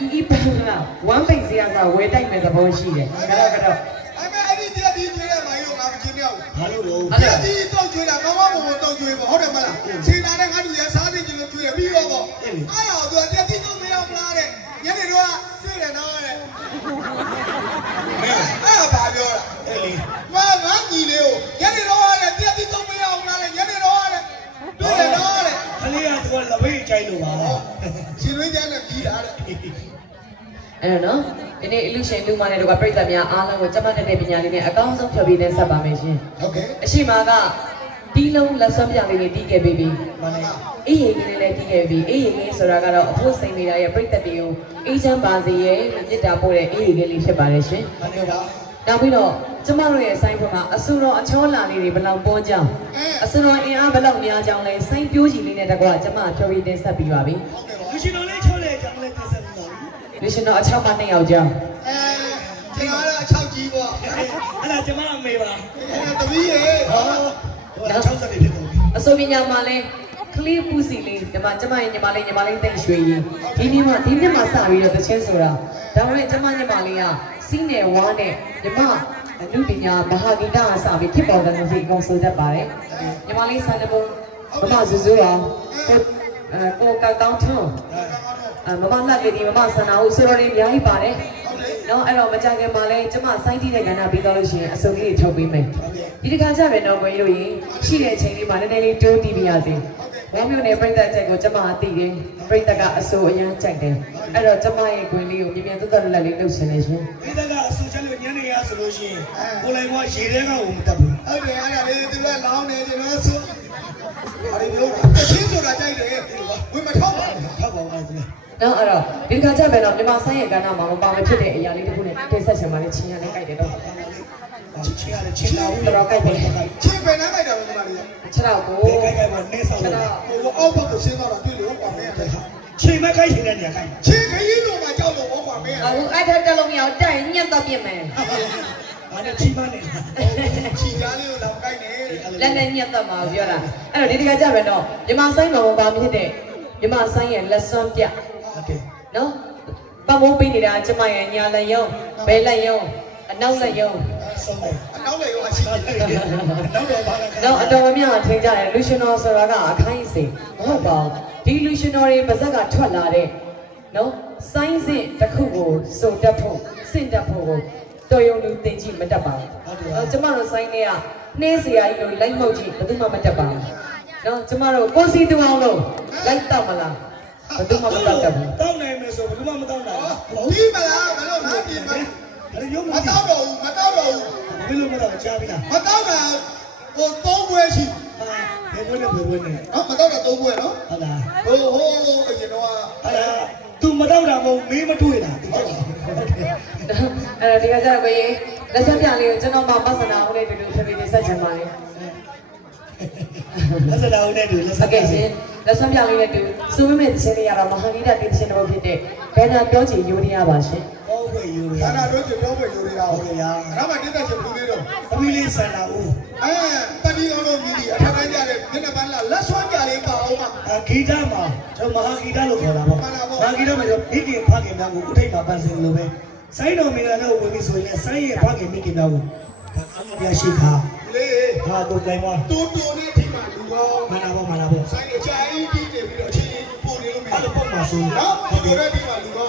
အီပန်းကဝမ်းပိတ်စရာစာဝယ်တိုက်မဲ့သဘောရှိတယ်ကတော့ အမေအဲ့ဒီတရားဒီကျွေးရမှာရောငါမချင်းတော့ ဘာလို့လဲ တရားဒီတော့ကျွေးတာကောင်းကောင်းမွန်မွန်တော့ကျွေးပေါ့ဟုတ်တယ်မလားချိန်လာတဲ့ငါတို့ရစားနေကြလို့ကျွေးရပြီးတော့ပေါ့အဲ့ရောသူကတရားဒီတော့မရဘူးလားတဲ့ညနေတော့ကျွေးတယ်နော်တဲ့အဲ့ဘာပြောတာ အဲ့လေ ငါညီလေးကိုညနေတော့တဲ့တရားဒီတော့မရဘူးလားတဲ့ညနေတော့တဲ့ကျွေးတယ်နော်တဲ့ ခလေးကသူကလပိတ်ကြိုက်လို့ပါ ရှင်ရင်းကျန်းနဲ့ပြီးတာတဲ့ အဲ့တော့နော်ဒီနေ့အလူရှင်လူမနဲ့တို့ကပြိတ္တများအားလုံးကိုကျမတက်တဲ့ပညာလေးနဲ့အကောင်းဆုံးဖြောပြနေဆက်ပါမယ်ရှင် ဟုတ်ကဲ့ အရှိမာကတီးလုံးလက်ဆွမ်းပြလေးတွေတီးခဲ့ပြီးပြီ မလေး အေးရေကလေးလည်းတီးခဲ့ပြီးအေးရေကလေးဆိုတာကတော့အဖို့စိန်နေတာရဲ့ပြိတ္တတွေကိုအေးချမ်းပါစေရဲ့လို့မြစ်တာပို့တဲ့အေးရေကလေးဖြစ်ပါတယ်ရှင် မလေးပါ နောက်ပြီးတော့ကျမတို့ရဲ့ဆိုင်ခွန်းမှာအဆူတော်အချောလာလေးတွေဘယ်လောက်ပေါ်ကြောင်းအဆူတော်အင်အားဘယ်လောက်များကြောင်းလဲစိုင်းပြိုးကြီးလေးနဲ့တကွာကျမဖြောပြီးတင်ဆက်ပြီးပါပြီ လူရှင်တော်လေးချောလေကြောင်းလေးတက်ဆက်ပြီးပါ လူရှင်တော်အချောက်မှ2ယောက်ကြောင်း ကျွန်တော်ကတော့6ကြီးပေါ့ အဲ့ဒါကျမအမေပါ တပီးရေ ဟောဟို60ဖြစ်ကုန်ပြီ အစိုးပညာမှာလဲကလေးပူစီလေးဒီမှာကျမရဲ့ညီမလေးတိတ်ရွှေရင်ဒီနေ့မှစပြီးတော့တချင်းဆိုတာဒါပေမဲ့ကျမညီမလေးကစီးနယ်ဝါနဲ့ညီမအနုပညာမဟာဂီတအစပြီးဖြစ်ပေါ်တဲ့မှုစီအကုန်ဆိုတတ်ပါတယ်ညီမလေးဆန်နမုံမမဇူဇူအောင်ကိုကောက်တောင်းထုံးမမလှကလေးမမဆန္ဒဦးဆိုတော်တွေအများကြီးပါတယ်နော်အဲ့တော့မကြခင်မှာလဲကျမစိုင်းတီးတဲ့ကဏ္ဍပြီးတော့လို့ရှိရင်အစုံလေးတွေထုတ်ပေးမယ်ဒီတစ်ခါကျပဲတော့ကိုကြီးတို့ရင်ရှိတဲ့အချိန်လေးမှာနည်းနည်းလေးတိုးတီးပြရစီဝမ်းမျိုးနဲ့ပြိတ္တချက်ကိုကျမအသိတယ်ပြိတ္တကအစိုးအရန်ကြိုက်တယ်အဲ့တော့ကျမရဲ့ခွင်လေးကိုမြင်သက်သက်လက်လေးလှုပ်ရှင်နေရှင် မိသားကအဆူချက်လို့ညနေရဆိုလို့ရှိရင်ကိုလိုက်ကရေထဲကမတက်ဘူး ဟုတ်တယ်အဲ့ဒါလေးသူကလောင်းနေကျွန်တော်ဆိုအဲ့ဒီလိုတချင်းဆိုတာကြိုက်တယ်ဝင်မထောက်ပါဘူး ထောက်ပါဦးအဲ့ဒါ နော်အဲ့တော့ဒီတစ်ခါကျပဲတော့မြန်မာဆိုင်ရဲ့ကဏ္ဍမှာမပါမဖြစ်တဲ့အရာလေးတစ်ခုနဲ့တင်ဆက်ချင်ပါလေချင်းရလေးကြိုက်တယ်တော့ ချင်းရတယ်ချင်းလာဘူး တော်ကြိုက်တယ် ချင်းပဲနားကြိုက်တာဘယ်မှာလဲ ခြေတော့ကို ဒီကိုက်ကိုက်မှာနေဆောင် ခြေ လို့ တော့ ဟိုအောက်ဘက်ကိုဆင်းသွားတာတွေ့လို့ကွာမင်းတဲ့ ချိန်မကိုက်ချိန်တဲ့နေရာကိုက် ချင်းခရီးလိုမှာကြောက်လို့ဟောကွာမင်း အခုအဲ့ထက်တက်လို့မရအောင်တက်ရင်ညက်တော့ပြင်မယ် အဲ့ဒါချိန်မနေ ချီကားလေးကိုတော့ကြိုက်နေ လက်နဲ့ညက်တော့မှာပြောတာအဲ့တော့ဒီတစ်ခါကျပဲတော့မြန်မာဆိုင်မှာမပါမဖြစ်တဲ့မြန်မာဆိုင်ရဲ့လက်စွမ်းပြ ဟုတ်ကဲ့ နော်ပတ်မိုးပေးနေတာကျမရဲ့ညာလက်ယုံဘဲလက်ယုံအနောက်လက်ယုံ ဆုံးတယ် အနောက်လေရောအချီ နောက်တော့ဘာလဲ နော်အတော်များများထင်ကြတယ်လူရှင်တော်ဆိုတာကအခိုင်းအစိမဟုတ်ပါဘူးဒီလူရှင်တော်တွေပါဇက်ကထွက်လာတဲ့နော်စိုင်းစစ်တစ်ခုကိုစုံတက်ဖို့စင့်တက်ဖို့ကိုတော်ရုံလူတင်ကြည့်မတက်ပါဘူးကျမတို့စိုင်းတွေကနှင်းစရာကြီးလို့လိုက်မုတ်ကြည့်ဘယ်သူမှမတက်ပါဘူးနော်ကျမတို့ကိုစီတူအောင်လို့လိုက်တော့မလားဘယ်သူမှမတက်ဘူး တောင်းနိုင်မယ်ဆိုဘယ်မှမတောင်းနိုင် ဒီမလားဘယ်လိုငါပြင်မ အဲ့ရုံး မ မ တောက်တော့ဘူးမတောက်တော့ဘူး ဘယ်လိုမတောင်းကြားပြီလား မတောက်တာဟို3ပွဲရှိ ဘယ်ဘယ်နဲ့ဘယ်ဘယ်နဲ့ နော်မတောက်တာ3ပွဲနော် ဟုတ်လား ဟိုအရင်တော့ အဲ့ဒါ तू မတောင်းတာမဟုတ်မေးမတွေ့တာ तू ဟုတ်တယ် အဲ့တော့ဒီကကြတော့ကိုကြီးလက်ဆက်ပြလေးကိုကျွန်တော်မှပတ်စနာဦးလေးတူတူဖြည်းဖြည်းလေးဆက်ချင်ပါလေ လက်စတာဦးနဲ့တူလက်စ ဟုတ်ကဲ့ရှင်လက်ဆက်ပြလေးနဲ့တူစူမမေသချင်းလေးရတော့မဟာဂီတတေးချင်းတစ်ပုဒ်ဖြစ်တဲ့ဘယ်နာပြောချင်ယူရရပါရှင် ဟုတ်ကဲ့ယူရ ဒါနာတို့ပြောပွဲယူရအောင် ဟုတ်ကဲ့ရာ ဒါမှတက်တဲ့ချက်ဘူးလေးတော့ သမီးလေးဆန္ဒဦး ပတိအောင်လို့မြည်ဒီအထက်တိုင်းကြတဲ့မျက်နှာပန်းလာလက်ဆွမ်းကြလေးပါအောင်ပါ ဂီတမှာကျွန်တော်မဟာဂီတလို့ခေါ်တာပေါ့မဟာဂီတမှာကျွန်တော်မိခင်ဖခင်များကိုဥထိတ်မှာပန်းစင်လို့ပဲစိုင်းတော်မင်္ဂလာတော့ဝင်ပြီဆိုရင်စိုင်းရဲ့ဖခင်မိခင်များကိုဒါအမှုပြရှိခါ လေ ဟာတို့ကြိုင်ပါ တူတူနဲ့ဒီမှာလူကော မနာပါမနာပါ ဆိုင်အချိုင်ပြီးနေပြီးတော့အချင်းပို့နေလို့မရ အဲ့လိုပုံမှာဆို နော်ဒီလိုနဲ့ဒီမှာလူကော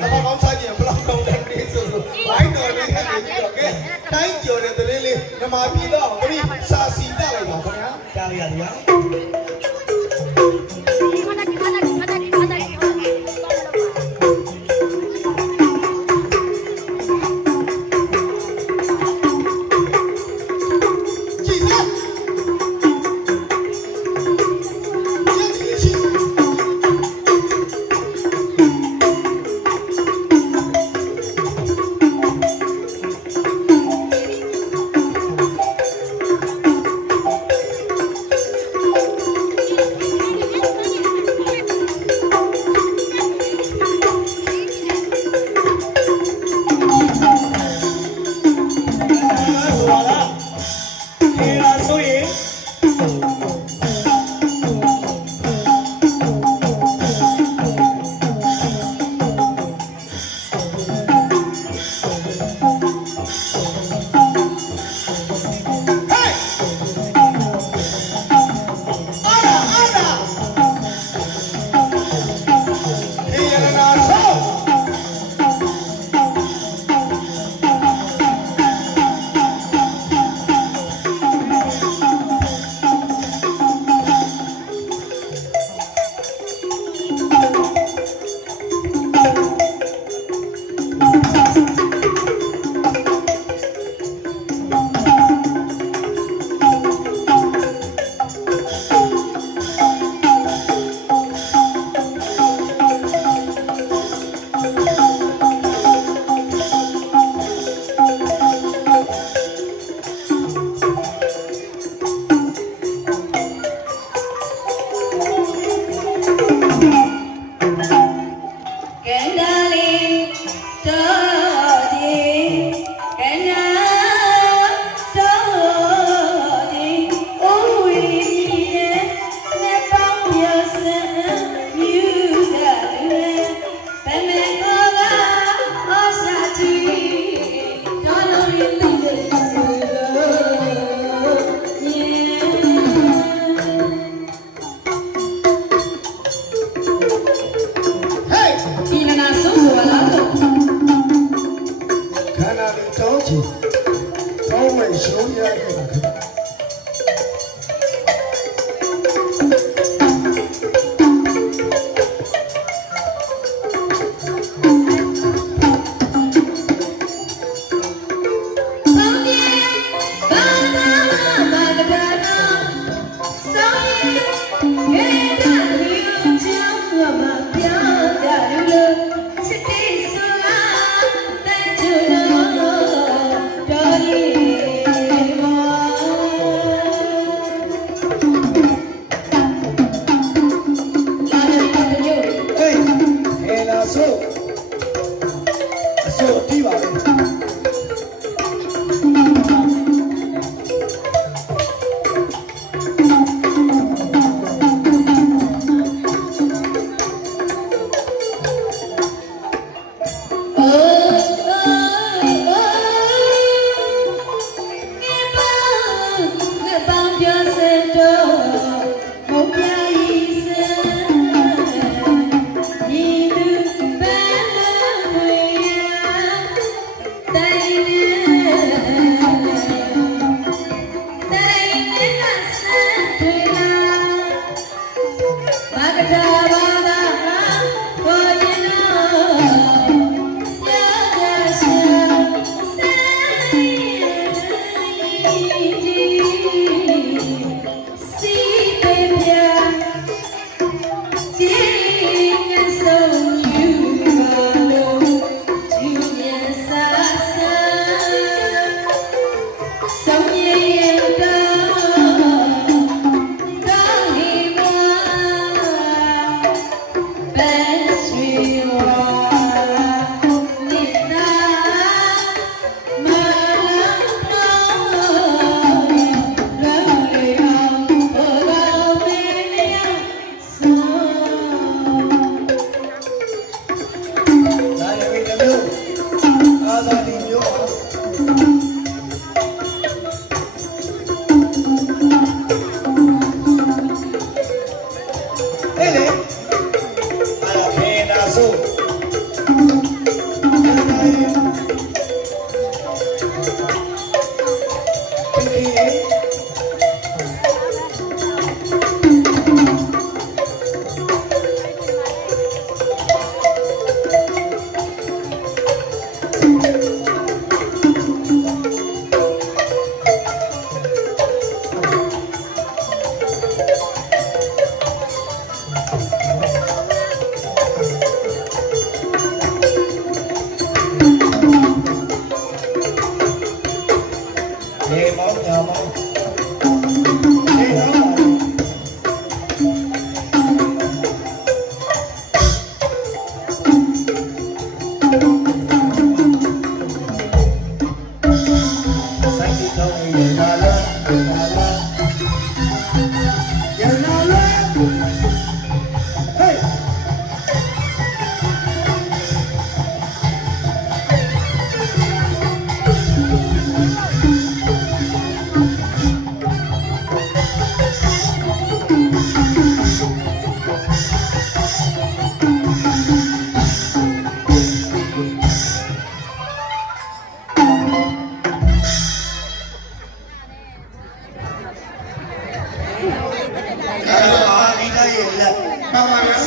ဘာကောင်းစားကြည့်ဘလောက်ကောင်းတဲ့နေဆိုလို့ဘိုင်းတော်လေးနဲ့ပြီးတော့ကဲတိုင်းကျော်တဲ့တလေးလေးဓမ္မပြည်တော့ခရီးစာစီတက်လိုက်ပါခင်ဗျာ ကြားရရတယ်ဗျာ ကြည့်စမ်းကြည့်ရှိ ဆိုတီးပါလေ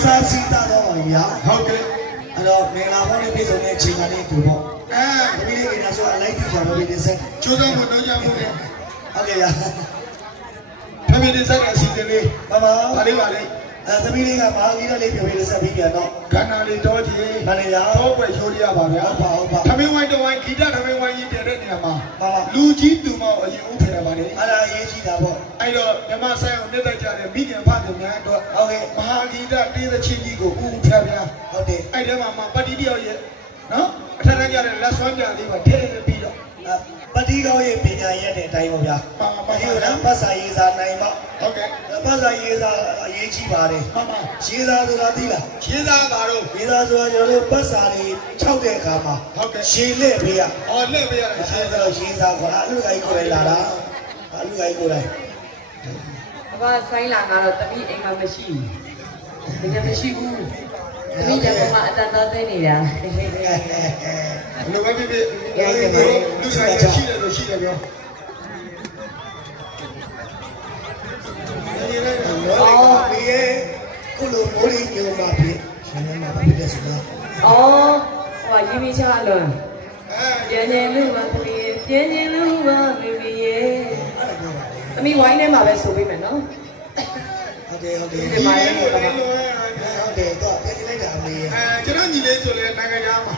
စာစီတာတော့ရဟုတ်ကဲ့အဲ့တော့မင်္ဂလာပေါင်းနဲ့ပြည့်စုံတဲ့အချိန်ကနေတူပေါ့ဒီနေ့ကိန်းဆိုအလိုက်ကြပါလို့ဒီစက်ကျိုးတော့မတော့ကြဘူးလေဟုတ်ကဲ့ရဖမီဒီစက်အစီအစဉ်လေးပါပါပါလေးသမီးလေးကမာဂီရလေးပြောပြီးဆက်ပြီးပြန်တော့ကန္နာလေးတော့ကြီးမန်နေဂျာတော့ပဲရှိုးရပါဗျာဟုတ်ပါသမီးဝိုင်းတဝိုင်းဂီတသမီးဝိုင်းကြီးတည်တဲ့နေရာမှာလူကြီးသူမအရင်ဦးဖယ်ရပါတယ်အဲ့ဒါအရေးကြီးတာပေါ့အဲ့တော့မြမဆိုင်အောင်နှစ်သက်ကြတဲ့မိခင်ဖခင်များတော့ဟုတ်ကဲ့မဟာဂီတတေးသချင်းကြီးကိုဦးဖျားဖျားဟုတ်တယ်အဲ့ထဲမှာပတိတယောက်ရဲ့နော်အထက်ထက်ကြတဲ့လက်ဆွမ်းပြလေးပါထည့်ပြီးတော့ပတိကောင်းရဲ့ပညာရဲ့တဲ့အတိုင်းပေါ့ဗျာမဒီကပတ်စာရေးစာနိုင်ပေါ့ဟုတ်ကဲ့ပတ်စာရေးစာအရေးကြီးပါတယ်မှန်ပါရေးစာဆိုတာသိလားရေးစာပါတော့ရေးစာဆိုတာကျွန်တော်တို့ပတ်စာတွေ၆တဲ့အခါမှာဟုတ်ကဲ့ရှင်းလက်ပေးရလက်ပေးရတယ်ရှင်းဆိုတော့ရေးစာခေါ်တာအလူကိုင်းကိုယ်လိုက်လာတာအလူကိုင်းကိုယ်လိုက်ဘာဆိုင်လာကတော့တပည့်အိမ်မှာမရှိဘူးတကယ်မရှိဘူးတပည့်ကမှအတန်တော်သိနေတာလူပဲပြလူဆိုင်ရှိတယ်လို့ရှိတယ်ပြောအော်ဒီရဲ့ကုလိုမိုးလေးညိုမှာဖြစ်ရှင်နေမှာဖြစ်တဲ့ဆိုတာအော်ဟိုရေးပြီးချလွန်ပြင်းရင်လူပါပြင်းပြင်းရင်လူပါပြင်းရဲ့အမိဝိုင်းထဲမှာပဲဆိုပေးမယ်နော်ဟုတ်တယ်ဒီမှာရေဟုတ်တယ်တော့ပြင်းလိုက်တာအမေကျွန်တော်ညီလေးဆိုလဲနိုင်ငံသားမှာ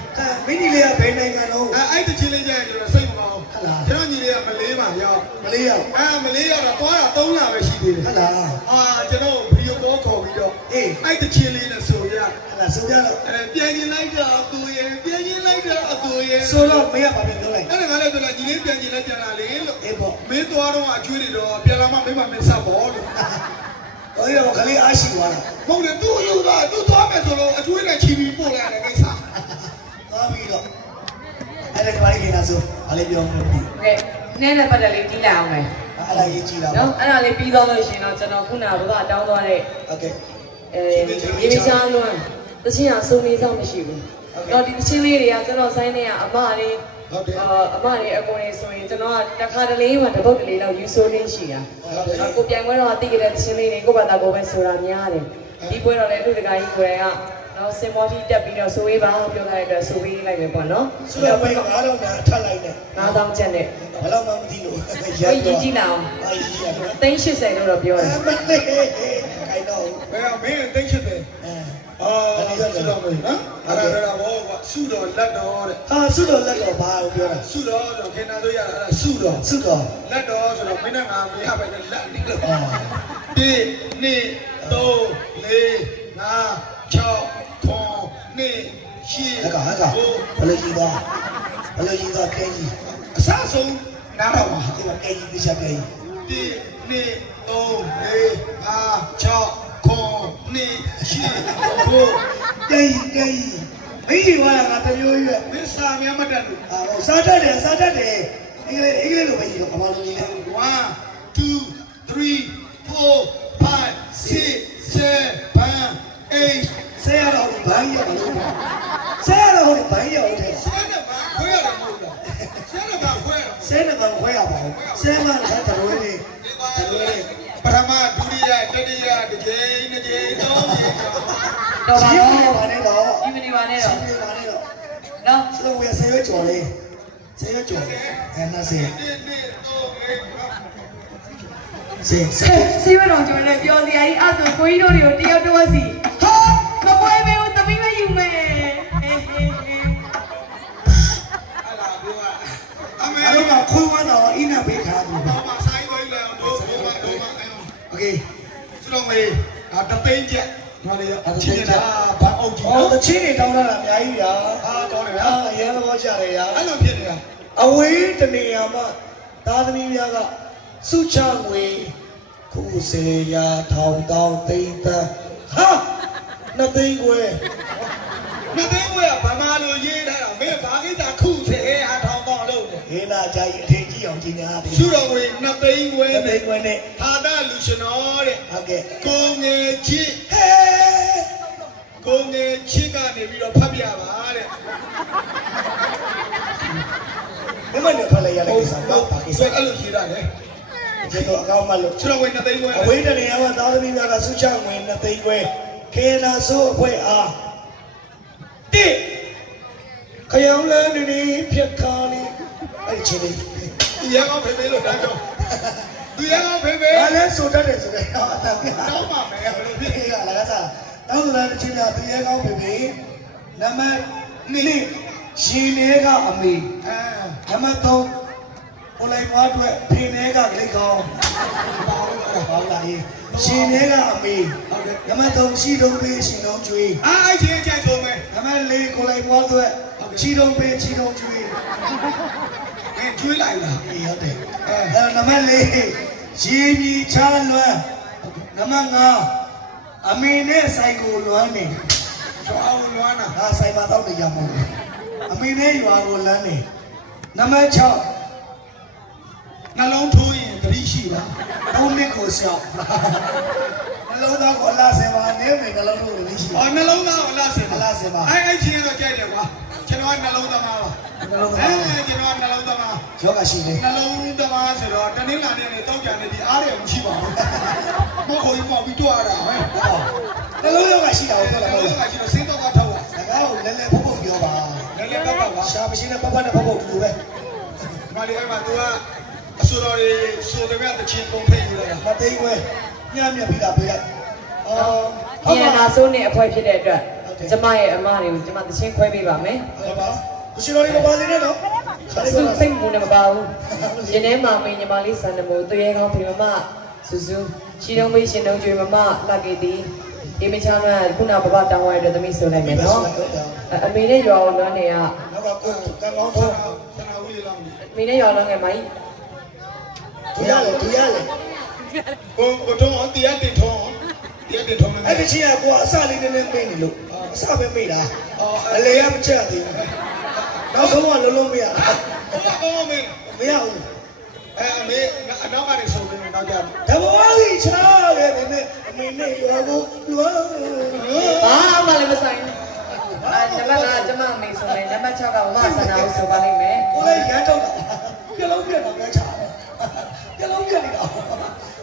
မင်းညီလေးကဘယ်နိုင်ငံတော့အဲ့တချင်းလေးကြရင်ကျွန်တော်စိတ်မကောင်းဟုတ်လားကျွန်တော်ညီလေးကမလေးမှာရောက်မလေးရောက်မလေးရောက်တော့သွားတာ3လပဲရှိသေးတယ်ဟုတ်လားကျွန်တော်ဗီဒီယိုကောခေါ်ပြီးတော့အဲ့တချင်းလေးနဲ့ဆိုရဟုတ်လားဆိုကြတော့ပြန်ရင်လိုက်တာအကူရဲ့ပြန်ရင်လိုက်တာအကူရဲ့ ဆိုတော့မင်းကဘာပြောလိုက် အဲ့ဒါကလည်းပြောလိုက်ညီလေးပြန်ကြည့်လိုက်ပြန်လာလေလို့ အေးပေါ့ မင်းသွားတော့အကျွေးတွေတော့ပြန်လာမှမင်းမမင်းဆက်ပေါ့လို့ ဟိုရောခလေးအားရှိသွားတာ ဟုတ်တယ်သူ့ယူတာသူ့သွားမယ်ဆိုလို့အကျွေးနဲ့ချီပြီးပို့လိုက်ရတယ်ကိစ္စ သွားပြီးတော့အဲ့ဒါကဘာကြီးနေတာဆိုဘာလေးပြောမလို့ဒီ ကဲနည်းနည်းပတ်တယ်လေးတီးလိုက်အောင်မယ် အဲ့ဒါရေးကြည့်တာ နော်အဲ့ဒါလေးပြီးတော့လို့ရှိရင်တော့ကျွန်တော်ခုနကတောင်းသွားတဲ့ โอเค ရေမချားလွန်းတချင်းကစုံနေဆောင်မရှိဘူးတော့ဒီတချင်းလေးတွေကကျွန်တော်ဆိုင်နေကအမလေး ဟုတ်တယ် အမလေးအကုန်လေးဆိုရင်ကျွန်တော်ကတစ်ခါတလေမှတပုတ်တလေတော့ယူဆိုနေရှိတာကိုပြိုင်ပွဲတော့တိကျတဲ့တချင်းလေးတွေကိုဘာသာကိုပဲဆိုတာများတယ်ဒီပွဲတော့လည်းလူတကာကြီးကိုယ်ကတော့စင်မော်တီတက်ပြီးတော့ဆိုဝေးပါပြောလိုက်တဲ့ဆိုဝေးလိုက်ပဲပေါ့နော် ဆိုတော့ဘယ်ကတော့ငါထပ်လိုက်တယ် 9000ကျပ်နဲ့ ဘယ်တော့မှမသိလို့ ရေးကြည့်လိုက်အောင် အားကြီးရတယ် 380လို့တော့ပြောတယ် မလေးခိုင်းတော့ ဘယ်ကမင်းသိချစ်တယ်အော်ဆုတော်မင်းနော်အဲ့ဒါတော့ဘောကဆုတော်လက်တော်တဲ့ ဟာဆုတော်လက်တော်ဘာကိုပြောတာ ဆုတော်ဆိုခင်ဗျားတို့ရတာဆုတော် ဆုတော် လက်တော်ဆိုတော့မင်းနဲ့ငါမရပဲနဲ့လက်နေလို့ အော် 1 2 3 4 5 6 9 10 ဟက်ကဘယ်လိုကြီးသွားဘယ်လိုကြီးသွားကဲကြီး အစဆုံးနားတော့မှာ ဒီမှာကဲကြီးသိချကဲကြီး 1 2 3 4 5 6 9 10 ကဲကြီးကဲကြီးမင်းကြီးကငါတမျိုးရွက် မင်းစာများမတတ်လို့ အော်စားတတ်တယ်အင်္ဂလိပ်လိုပဲကြီးတော့အမှန်လုံးကြီးလေ 1 2 3 4 5 6 7 8 ဆဲရတော့ဘိုင်းရအောင်လို့ဆဲရတော့ဘိုင်းရအောင်တဲ့ ဆဲနဲ့ဘာခွဲရတာမဟုတ်လားဆဲနဲ့ဘာခွဲရတာ ဆဲနဲ့ကခွဲရပါဘူးဆဲမှလည်းတရွေးလေးတရွေးလေး ပထမဒုတိယတတိယတစ်ကြိမ်နှစ်ကြိမ်သုံးကြိမ် တော်ပါ ကြီး တော့ နေပါနဲ့တော့ ဒီမနေပါနဲ့ ကြီး တော့ နေပါနဲ့တော့ နော် စလုံးဝဆဲရွကျော်လေးဆဲရွကျော်အဲ့နာဆဲ 1 2 3 4 ဆဲဆဲ ဆေးရတော်ကျော်နဲ့ပြောစရာကြီးအဲ့ဆိုကိုကြီးတို့တွေကိုတယောက်တော့စီဟာမပွဲမဲဦးသမီးမယူမဲ အဲ့လာပြောအမေ အဲ့တော့ခွေးဝမ်းတော့အင်းနဲ့ပေးထားဘူး ဘာမှဆိုင်ကိုလည်းတို့ဘုံမတို့မအဲ့ โอเค စလုံးလေးဒါတသိန်းကျက်ဘာလဲချင်းတာဘာအုပ်ကြီး အော် နော် တချင်းတွေတောင်းတာအများကြီးဗျာ ဟာတော်တယ်ဗျာ အာရဲတော့ကြတယ်ဗျာ အဲ့လိုဖြစ်နေတာ အဝေးတနေရာမှာသားသမီးများကစုချငွေခုစေရာထောင်တောင်းသိန်းတန်းဟာနှစ်သိန်းခွဲ နှစ်သိန်းခွဲကဗမာလိုရေးထားတာမင်းဘာကိစ္စခုစေဟာထောင်တော့လို့တယ် ဟေးလာကြိုင်အထင်ကြီးအောင်ကြီးများတယ် ရှုတော်ဝင်နှစ်သိန်းခွဲ နှစ်သိ နဲ့ န်းခွဲနဲ့ ဟာတာလူရှင်တော်တဲ့ ဟုတ်ကဲ့ ကိုငယ်ချစ် ဟဲ့ ကိုငယ်ချစ်ကနေပြီးတော့ဖတ်ပြပါတဲ့ ဘယ်မှလည်းဖလိုက်ရတဲ့ကိစ္စပါပါကိစ္စ ဆိုအဲ့လိုရေးတာလေ ကျေတော့အကောင်းမလို့ ရှုတော်ဝင်နှစ်သိန်းခွဲ အဝေးတနေရာမှာသားသမီးများကစုချငွေနှစ်သိန်းခွဲခေနာဆိုးအဖွဲ့အားတိခရောင်းလန်းနေဖြက်ခါလေးအဲ့ချင်းလေး ဒီရအောင်ဖေးဖေးလို့တန်းတော့ဒီရအောင်ဖေးဖေး ဘာလဲဆိုတတ်တယ်ဆိုတော့အတန်ပြ တော့မှမယ်ဘယ်လိုဖြစ် ဒီကလည်းကစားတောင်းလာတဲ့ချင်းများသူရဲကောင်းပြီပြီနံပါတ်2ရှင်နေကအမေ အာ နံပါတ်3ကိုလိုက်ွားအတွက်ဖေနေကဂလိတ်ကောင်းပါဘူးလားရှင်နေကအမေနံပါတ်3ရှိတုံးပေးရှင်တုံးကျွေး အားအချင်းအချင်းဆုံးမယ် နံပါတ်4ကိုလိုက်ွားအတွက်ချီတုံးပေးချီတုံးကျွေး မင်းကျွေးလိုက်လား အေးဟုတ်တယ်အဲနံပါတ်4ရေမြီချားလွမ်းနံပါတ်5အမေနဲ့ဆိုင်ကိုလွမ်းနေ ကျော်အောင်လွမ်းတာ ဟာဆိုင်မှာတောက်နေရမှာအမေနဲ့ရွာကိုလမ်းနေနံပါတ်6 နှလုံးထိုးရင်ဂရိရှိတာ 3နှစ်ကိုရှောက်နှလုံးသားကိုအလားစင်ပါနေမယ်နှလုံးသားကိုလည်းရှိ အော်နှလုံးသားကိုအလားစင် အလားစင်ပါ အဲ့ချင်းတော့ကြိုက်တယ်ကွာကျွန်တော်ကနှလုံးသမားပါ နှလုံးသား ကျွန်တော်ကနှလုံးသမား ယောဂရှိနေ နှလုံးသမားဆိုတော့တနင်္လာနေ့နဲ့တောက်ကြနေဒီအားရမရှိပါဘူးမဟုတ်ဘူးပေါ့ပြီးတော့ရတာဟဲ့ နှလုံးယောဂရှိတာကိုပြော နှ တာဟုတ် လုံး လား ကရှိတော့စိတ်တော့ထောက်ပါ ဒါကတော့လည်းလည်းဖုတ်ဖုတ်ပြောပါ လည်းလည်းတော့ပါ ရှာမရှိနဲ့ပတ်ပတ်နဲ့ဖုတ်ဖုတ်တူပဲ ဒီမှာလေးအဲ့မှာ तू ကအဆိုတော်တွေဆိုတဲ့မြတ်တချင်းပုံဖိတ်ယူလိုက်တာ မသိဘူးပဲညံ့မြက်ပြီးတာပေးလိုက်အော် ဒီနာဆိုးနဲ့အဖွဲဖြစ်တဲ့အတွက်ကျမရဲ့အမတွေကိုကျမသချင်းခွဲပေးပါမယ် ဟုတ်ပါဘူးရှင်တော်လေးမပါသေးနဲ့နော်ခါလေး စု ပါ စိတ်မူနဲ့မပါဘူးရင်ထဲမှာမင်းညီမလေးစံနမို့သူရဲကောင်းဖေမမစူးစူးချီတုံးမေးရှင်တုံးကျွေမမလက်ကေတီဒီမချမ်းကခုနဘဘတောင်းရတဲ့သမီးဆိုလိုက်မယ်နော်အမေနဲ့ရွာကိုလွမ်းနေက နောက်က ကိုကံကောင်း ဆ ဆုံး နာဝီလောင်း မင်းနဲ့ရောလုံးငယ်မကြီး ဒီရလေဒီရလေ ကိုထုံးတရားတင်ထုံးတရားတင်ထုံးမယ် အဲ့ဒီချင်းကကိုကအစလေးနည်းနည်းမေးနေလို့အစပဲမေးတာအလေကမချက်သေးဘူးနောက်ဆုံးကလုံးလုံးမရ အော်မေ မရဘူး မေအနောက်ကနေဆိုနေတော့ကြာ တဘောကြီးချားတယ်ဒီနေ့အမေနဲ့ရောကိုလွား ဘာမှလည်းမဆိုင်ဘူးနံပါတ်5ကျမအမေဆိုမယ်နံပါတ်6ကမမဆန္ဒကိုဆိုပါလိမ့်မယ် ကိုလည်းရမ်းတော့တာပြလုံးပြတော့လည်းချားတယ်ပြလုံးပြနေတော့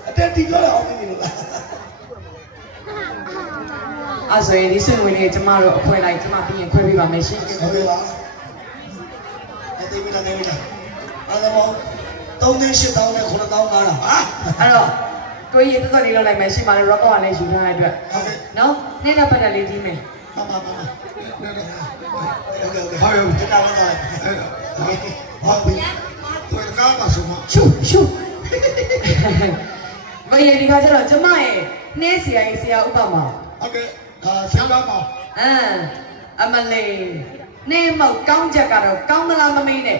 အတက်တီပြောတာအောင်နေလို့လား အဲ့ဆိုရင်ဒီဆွေဝင်လေးကျမတို့အခွဲလိုက်ကျမပြီးရင်ခွဲပေးပါမယ်ရှင် ဟုတ်ပြီပါဒီတိမိလာနေပြီလားအားလုံးပေါင်း3,800နဲ့9,500ဟာ အဲ့တော့တွေးရတော်တော်လေးလောက်လိုက်မယ်ရှင်ပါလေ rock ကလည်းယူထားတဲ့အတွက် ဟုတ်ကဲ့ နော်နေ့နဲ့ပတ်သက်လေးကြီးမယ် မမဟုတ်ကဲ့ဟုတ်ကဲ့ ဟာရော ဒီကမှာတော့ ဟုတ်ပြီကိုကားပါဆိုမ ရှုရှုမရဒီခါကျတော့ကျမရဲ့နှဲဆရာကြီးဆရာဥပမာ ဟုတ်ကဲ့ဆရာမောင် အမလေးနှဲမောက်ကောင်းချက်ကတော့ကောင်းမလားမမင်းနဲ့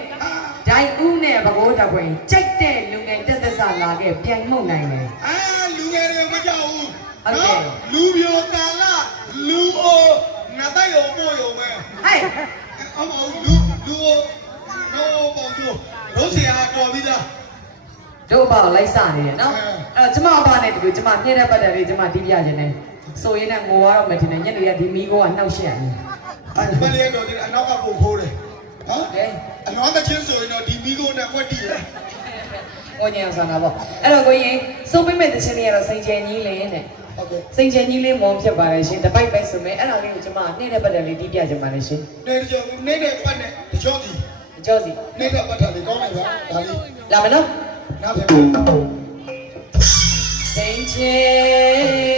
ဒိုင်ဦးနဲ့ဘကိုးတပွင့်ကြိုက်တဲ့လူငယ်တက်သက်စာလာခဲ့ပြိုင်မှုန်နိုင်တယ် လူငယ်တွေမကြောက်ဘူးလူပြိုတန်လာလူအိုငါတိုက်ရုံပို့ရုံပဲ ဟဲ့ အမောလူနိုးပေါ်ကျိုးရိုးစရာတော်ပြီးသား တို့ဘာလိုက်စနေတယ်နော်အဲ့တော့ကျမအဖနဲ့တူကျမပြည့်တဲ့ပတ်တယ်လေးကျမတီးပြခြင်းနဲ့ဆိုရင်လည်းငိုရတော့မယ်ထင်တယ်ညနေရဒီမီးကိုကနှောက်ရှက်ရတယ် မလေးတော့ဒီအနောက်ကပုံခိုးတယ်နော် ကဲ အနောက်ကချင်းဆိုရင်တော့ဒီမီးကိုနဲ့ဝက်တီးတယ် ကိုညံဆောင်တာပေါ့အဲ့တော့ကိုရင်စိုးပေးမဲ့တခြင်းလေးကတော့စိန်ချယ်ကြီးလေးနဲ့ ဟုတ်ကဲ့ စိန်ချယ်ကြီးလေးမောင်ဖြစ်ပါတယ်ရှင်တပိုက်ပဲဆိုမဲ့အဲ့ဒါလေးကိုကျမနှိမ့်တဲ့ပတ်တယ်လေးတီးပြခြင်းပါတယ်ရှင် နေကြနေတဲ့ပတ်နဲ့တချို့ဒီ အကျော်စီ နေတဲ့ပတ်ထားလေးကောင်းတယ်ဗျာဒါလေး လာမနော် နောက်ပြန် စိန်ချ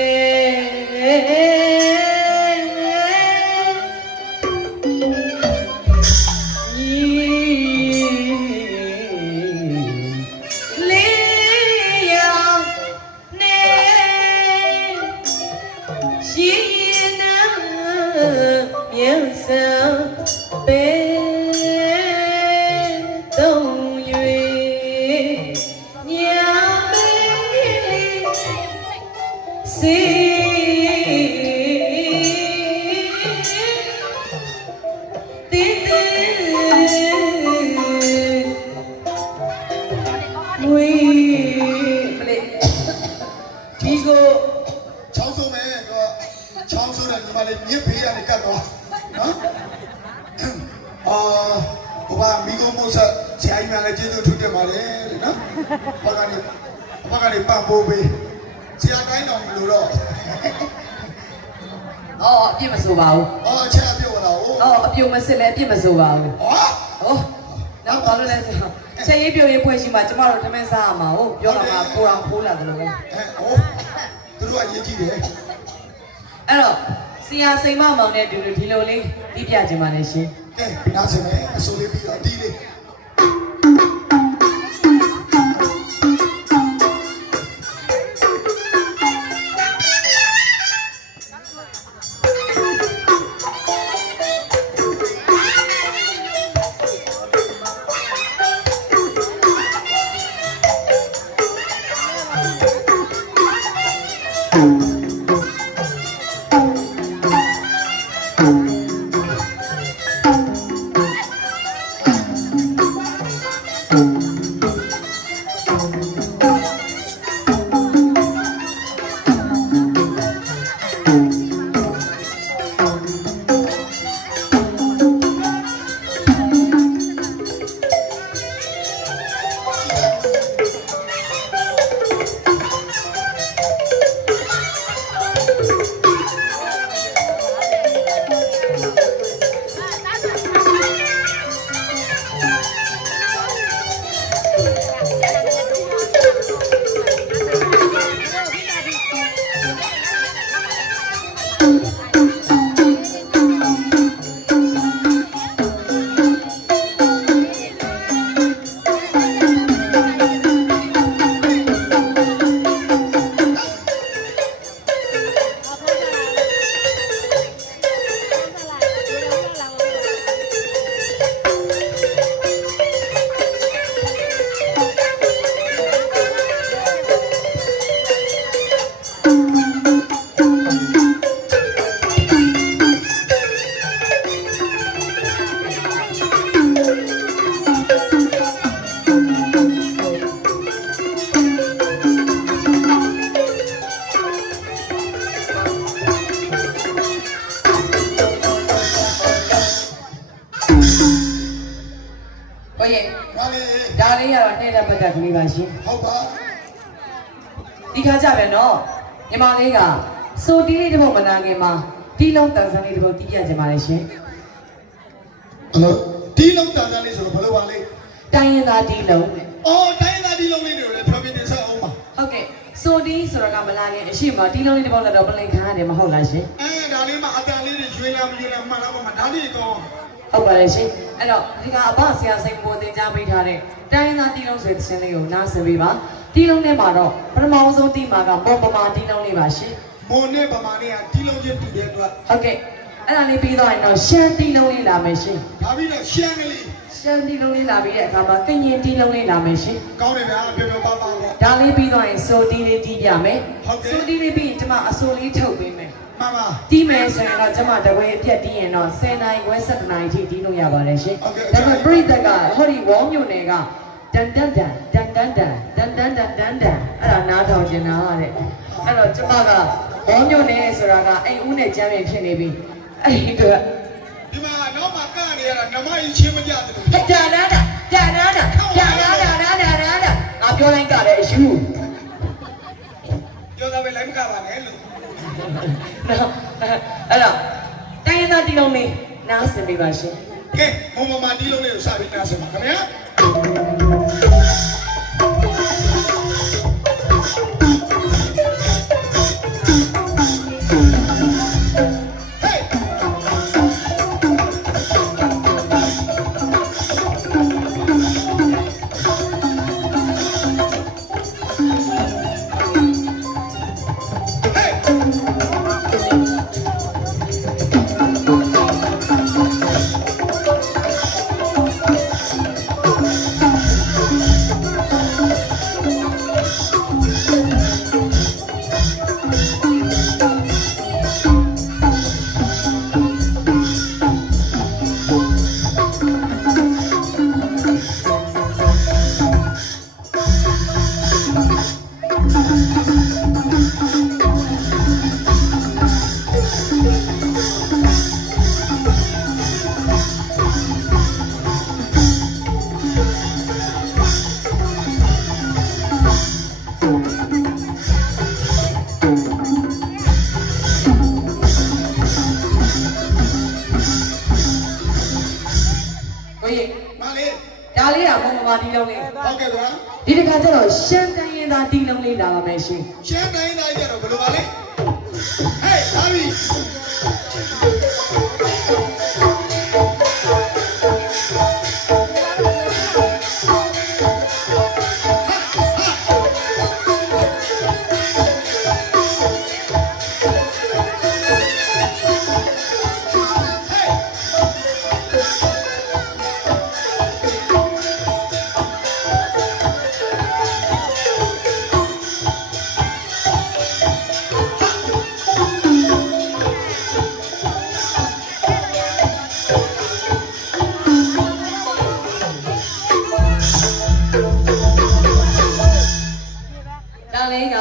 ချောင်းဆိုမယ်တော့ချောင်းဆိုတဲ့ညီမလေးမြစ်ဖေးရနဲ့ကတ်တော့နော်ဟိုကမိကုံးမို့ဆက်ဆရာကြီးများလည်းကျေးဇူးထူးတင်ပါတယ်နော်ဘာကနေပန့်ပိုးပေးဆရာကိုင်းတော်မလို့တော့ အော်အပြစ်မဆိုပါဘူး အချက်အပြုတ်လာဟို အော်အပြုံမစစ်လည်းအပြစ်မဆိုပါဘူး ဟာ ဟုတ်နောက်ဘာလို့လဲဆိုတော့ချက်ရေးပြုံရေးပွဲရှိမှကျမတို့ထမင်းစားရမှာဟုတ်ပြောတာကကိုအောင်ခိုးလာတယ်လို့ပဲ ဟိုသူတို့အရေးကြီးတယ် အဲ့တော့ဆရာစိန်မမောင်နဲ့အတူတူဒီလိုလေးပြီးပြခြင်းပါလေရှင် ကဲနားစင်မယ်အစိုးလေးပြီးတော့ဒီလေး ကိုရင် ဘာလဲ ဒါလေးကတော့နဲ့တဲ့ပတ်သက်ကလေးပါရှင် ဟုတ်ပါ ဒီခါကြပဲနော်ညီမလေးကစိုးတီးလေးတစ်ပုတ်မနာခင်မှာတီးလုံးတန်ဆန်းလေးတစ်ပုတ်တီးပြကြပါလေရှင် အဲ့တော့ဒီလုံးတန်တန်လေးဆိုတော့ဘယ်လိုပါလဲ တိုင်းရင်းသားတီးလုံးနဲ့ အော်တိုင်းသားဒီလုံးလေးတွေလည်းဖြောပြနေဆက်အောင်ပါ ဟုတ်ကဲ့စိုးတီးဆိုတော့ကမလာခင်အရှိမတီးလုံးလေးတစ်ပုတ်တော့ပလင်ခံရတယ်မဟုတ်လားရှင် ဒါလေးမှအတန်လေးတွေရွှေလာမရွှေလာမှန်တော့မှဒါလေးကော ဟုတ်ပါတယ်ရှင်အဲ့တော့ဒီကအဘဆရာစိန်ကိုသင်ကြားပေးထားတဲ့တိုင်းရင်းသားတီးလုံးဆိုတဲ့သင်လေးကိုနားဆင်ပေးပါတီးလုံးထဲမှာတော့ပထမဆုံးတီးမှာကမော်ပမာတီးလုံးလေးပါရှင် မော်နဲ့ဗမာနဲ့ကဒီလုံးချင်းတူတဲ့အတွက် ဟုတ်ကဲ့အဲ့ဒါလေးပြီးတော့ရင်တော့ရှမ်းတီးလုံးလေးလာမယ်ရှင် ဒါပြီးတော့ရှမ်းကလေး ရှမ်းတီးလုံးလေးလာပြီးတဲ့အခါမှာကရင်တီးလုံးလေးလာမယ်ရှင် ကောင်းတယ်ဗျာပြောပြောပါပါပေါ့ ဒါလေးပြီးတော့ရင်စိုးတီးလေးတီးပြမယ် ဟုတ်ကဲ့ စိုးတီးလေးပြီးရင်ကျွန်မအစိုးလေးထုတ်ပေးမယ် မှန်ပါ တီးမယ်ဆိုရင်တော့ကျွန်မတပွဲအပြက်တီးရင်တော့10နာရီခွဲ17နာရီထိတီးလို့ရပါတယ်ရှင် ဟုတ်ကဲ့ ဒါပေမဲ့ပြိတ္တကဟောဒီဝေါမြို့နယ်ကတန်တန်တန်တန်တန်တန်တန်တန်တန်တန်တန်အဲ့ဒါနားထောင်ကျင်တာတဲ့အဲ့တော့ကျွန်မကဝေါမြို့နယ်ဆိုတာကအိမ်ဦးနဲ့ကျမ်းပြင်ဖြစ်နေပြီအဲ့ဒီတော့ ဒီမှာတော့မှကနေရတာနမကြီးချင်းမကြတယ်လို့ ဒါနာတာဒါနာတာဒါနာတာဒါနာတာငါပြောလိုက်ကြတယ်အယူ ပြောတာပဲလိုက်မကပါနဲ့လို့ အဲ့တော့တိုင်းရင်းသားတီလုံးလေးနားဆင်ပေးပါရှင် ကဲမမမဒီလုံးလေးကိုစပြီးနားဆင်ပါခင်ဗျာကိုကြီး မလေး ဒါလေးကမမမာတီလုံးလေး ဟုတ်ကဲ့ဗျာ ဒီတစ်ခါကျတော့ရှမ်းတိုင်းရင်းသားတီလုံးလေးလာပါမယ်ရှင် ရှမ်းတိုင်းသားကြီးကတော့ဘယ်လိုပါလဲဟေးဒါပြီးဒါလေးက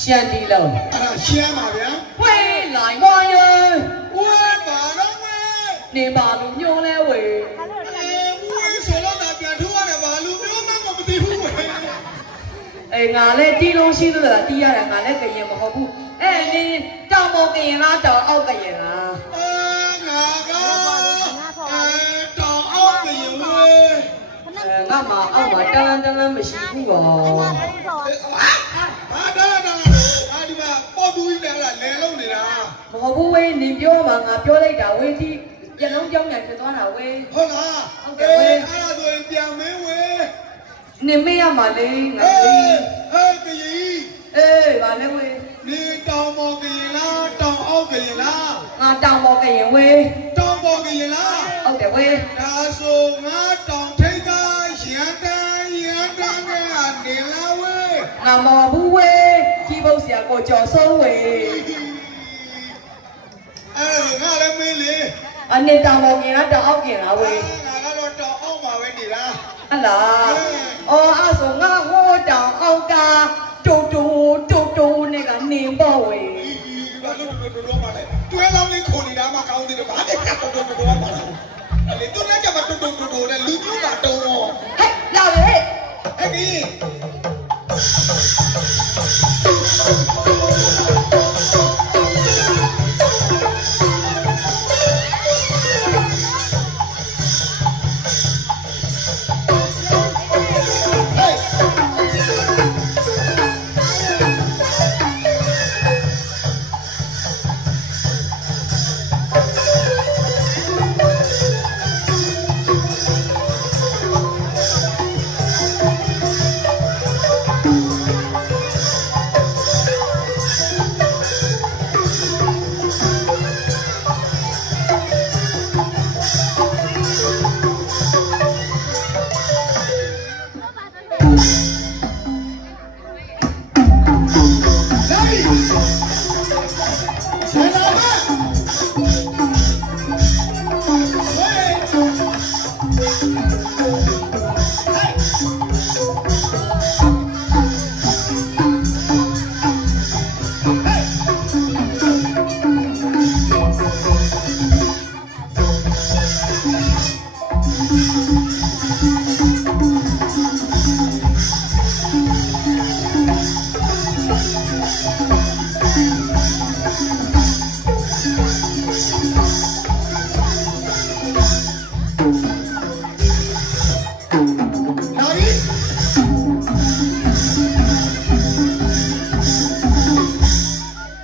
ရှမ်းတီလုံး အဲ့ဒါရှမ်းပါဗျာ ဝေးလိုက်ဝါယ ဝဲပါတော့မဲ နေပါလူညိုးလဲဝေး ဝဲဆိုတော့ဒါပြန်ထိုးရတယ်ဘာလူမျိုးမှမသိဘူးဝဲ အေးငါလည်းတီလုံးရှိသလားတီးရတယ်ငါလည်းကရင်မဟုတ်ဘူးအဲ့နေတောင်ပေါ်ကရင်လားတောင်အောက်ကရင်လား ငါကတောင်အောက်ပြင်ဝဲ ငါမှာအောက်မှာတလန်းတလန်းမရှိဘူးကော ဘာဒါဒါအာဒီမှာပေါ်တူးနေတာလဲလုံးနေတာ မဟုတ်ဘူးဝေးနေပြောမှာငါပြောလိုက်တာဝေးတီပြလုံးကြောင်းညာဖြစ်သွားတာဝေး ဟုတ်လား ဟုတ်ကဲ့ဝဲ အဲ့ဒါဆိုရင်ပြန်မင်းဝဲ နေမေးရမှာလေငါ ဟေး လေး ဟေးကကြီး အေးဗာလဲဝေး နေတောင်ပေါ်ကရင်လားတောင်အောက်ကရင်လား ငါတောင်ပေါ်ကရင်ဝေး တောင်ပေါ်ကရင်လား ဟုတ်တယ်ဝေး ဒါဆိုငါတောင်ထိပ်ကရန်တန်းနဲ့နေလာဝဲ ငါမဘူးဝေးကြီးပုတ်ဆရာကိုကြော်ဆုံးဝေး အဲ့ငါလည်းမင်းလေ အနေတောင်ပေါ်ကင်လားတောင်အောက်ကင်လားဝေး ငါကတော့တောင်အောက်မှာပဲနေလား ဟလားအော်အဲ့ဆိုငါဟိုတောင်အောက်ကတူတူတူတူနဲ့ကနေပေါ့ဝေး ဒီဘာလို့တို့ပါလဲတွဲလောင်းလေးခုန်နေတာမှကောင်းသေးတယ်ဗာလေတော်တော်ပါလားလေသူလည်းကြမှာတော်တော်နဲ့လူမျိုးကတုံး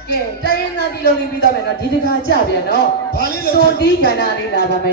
ကဲတိုင်းရင်းသားပြည်လုံးလေးပြီးတော့မယ်နော်ဒီတခါကြပြန်နော် ဘာလေးလို့ စွန်တီးကဏ္ဍလေးလာပါမယ်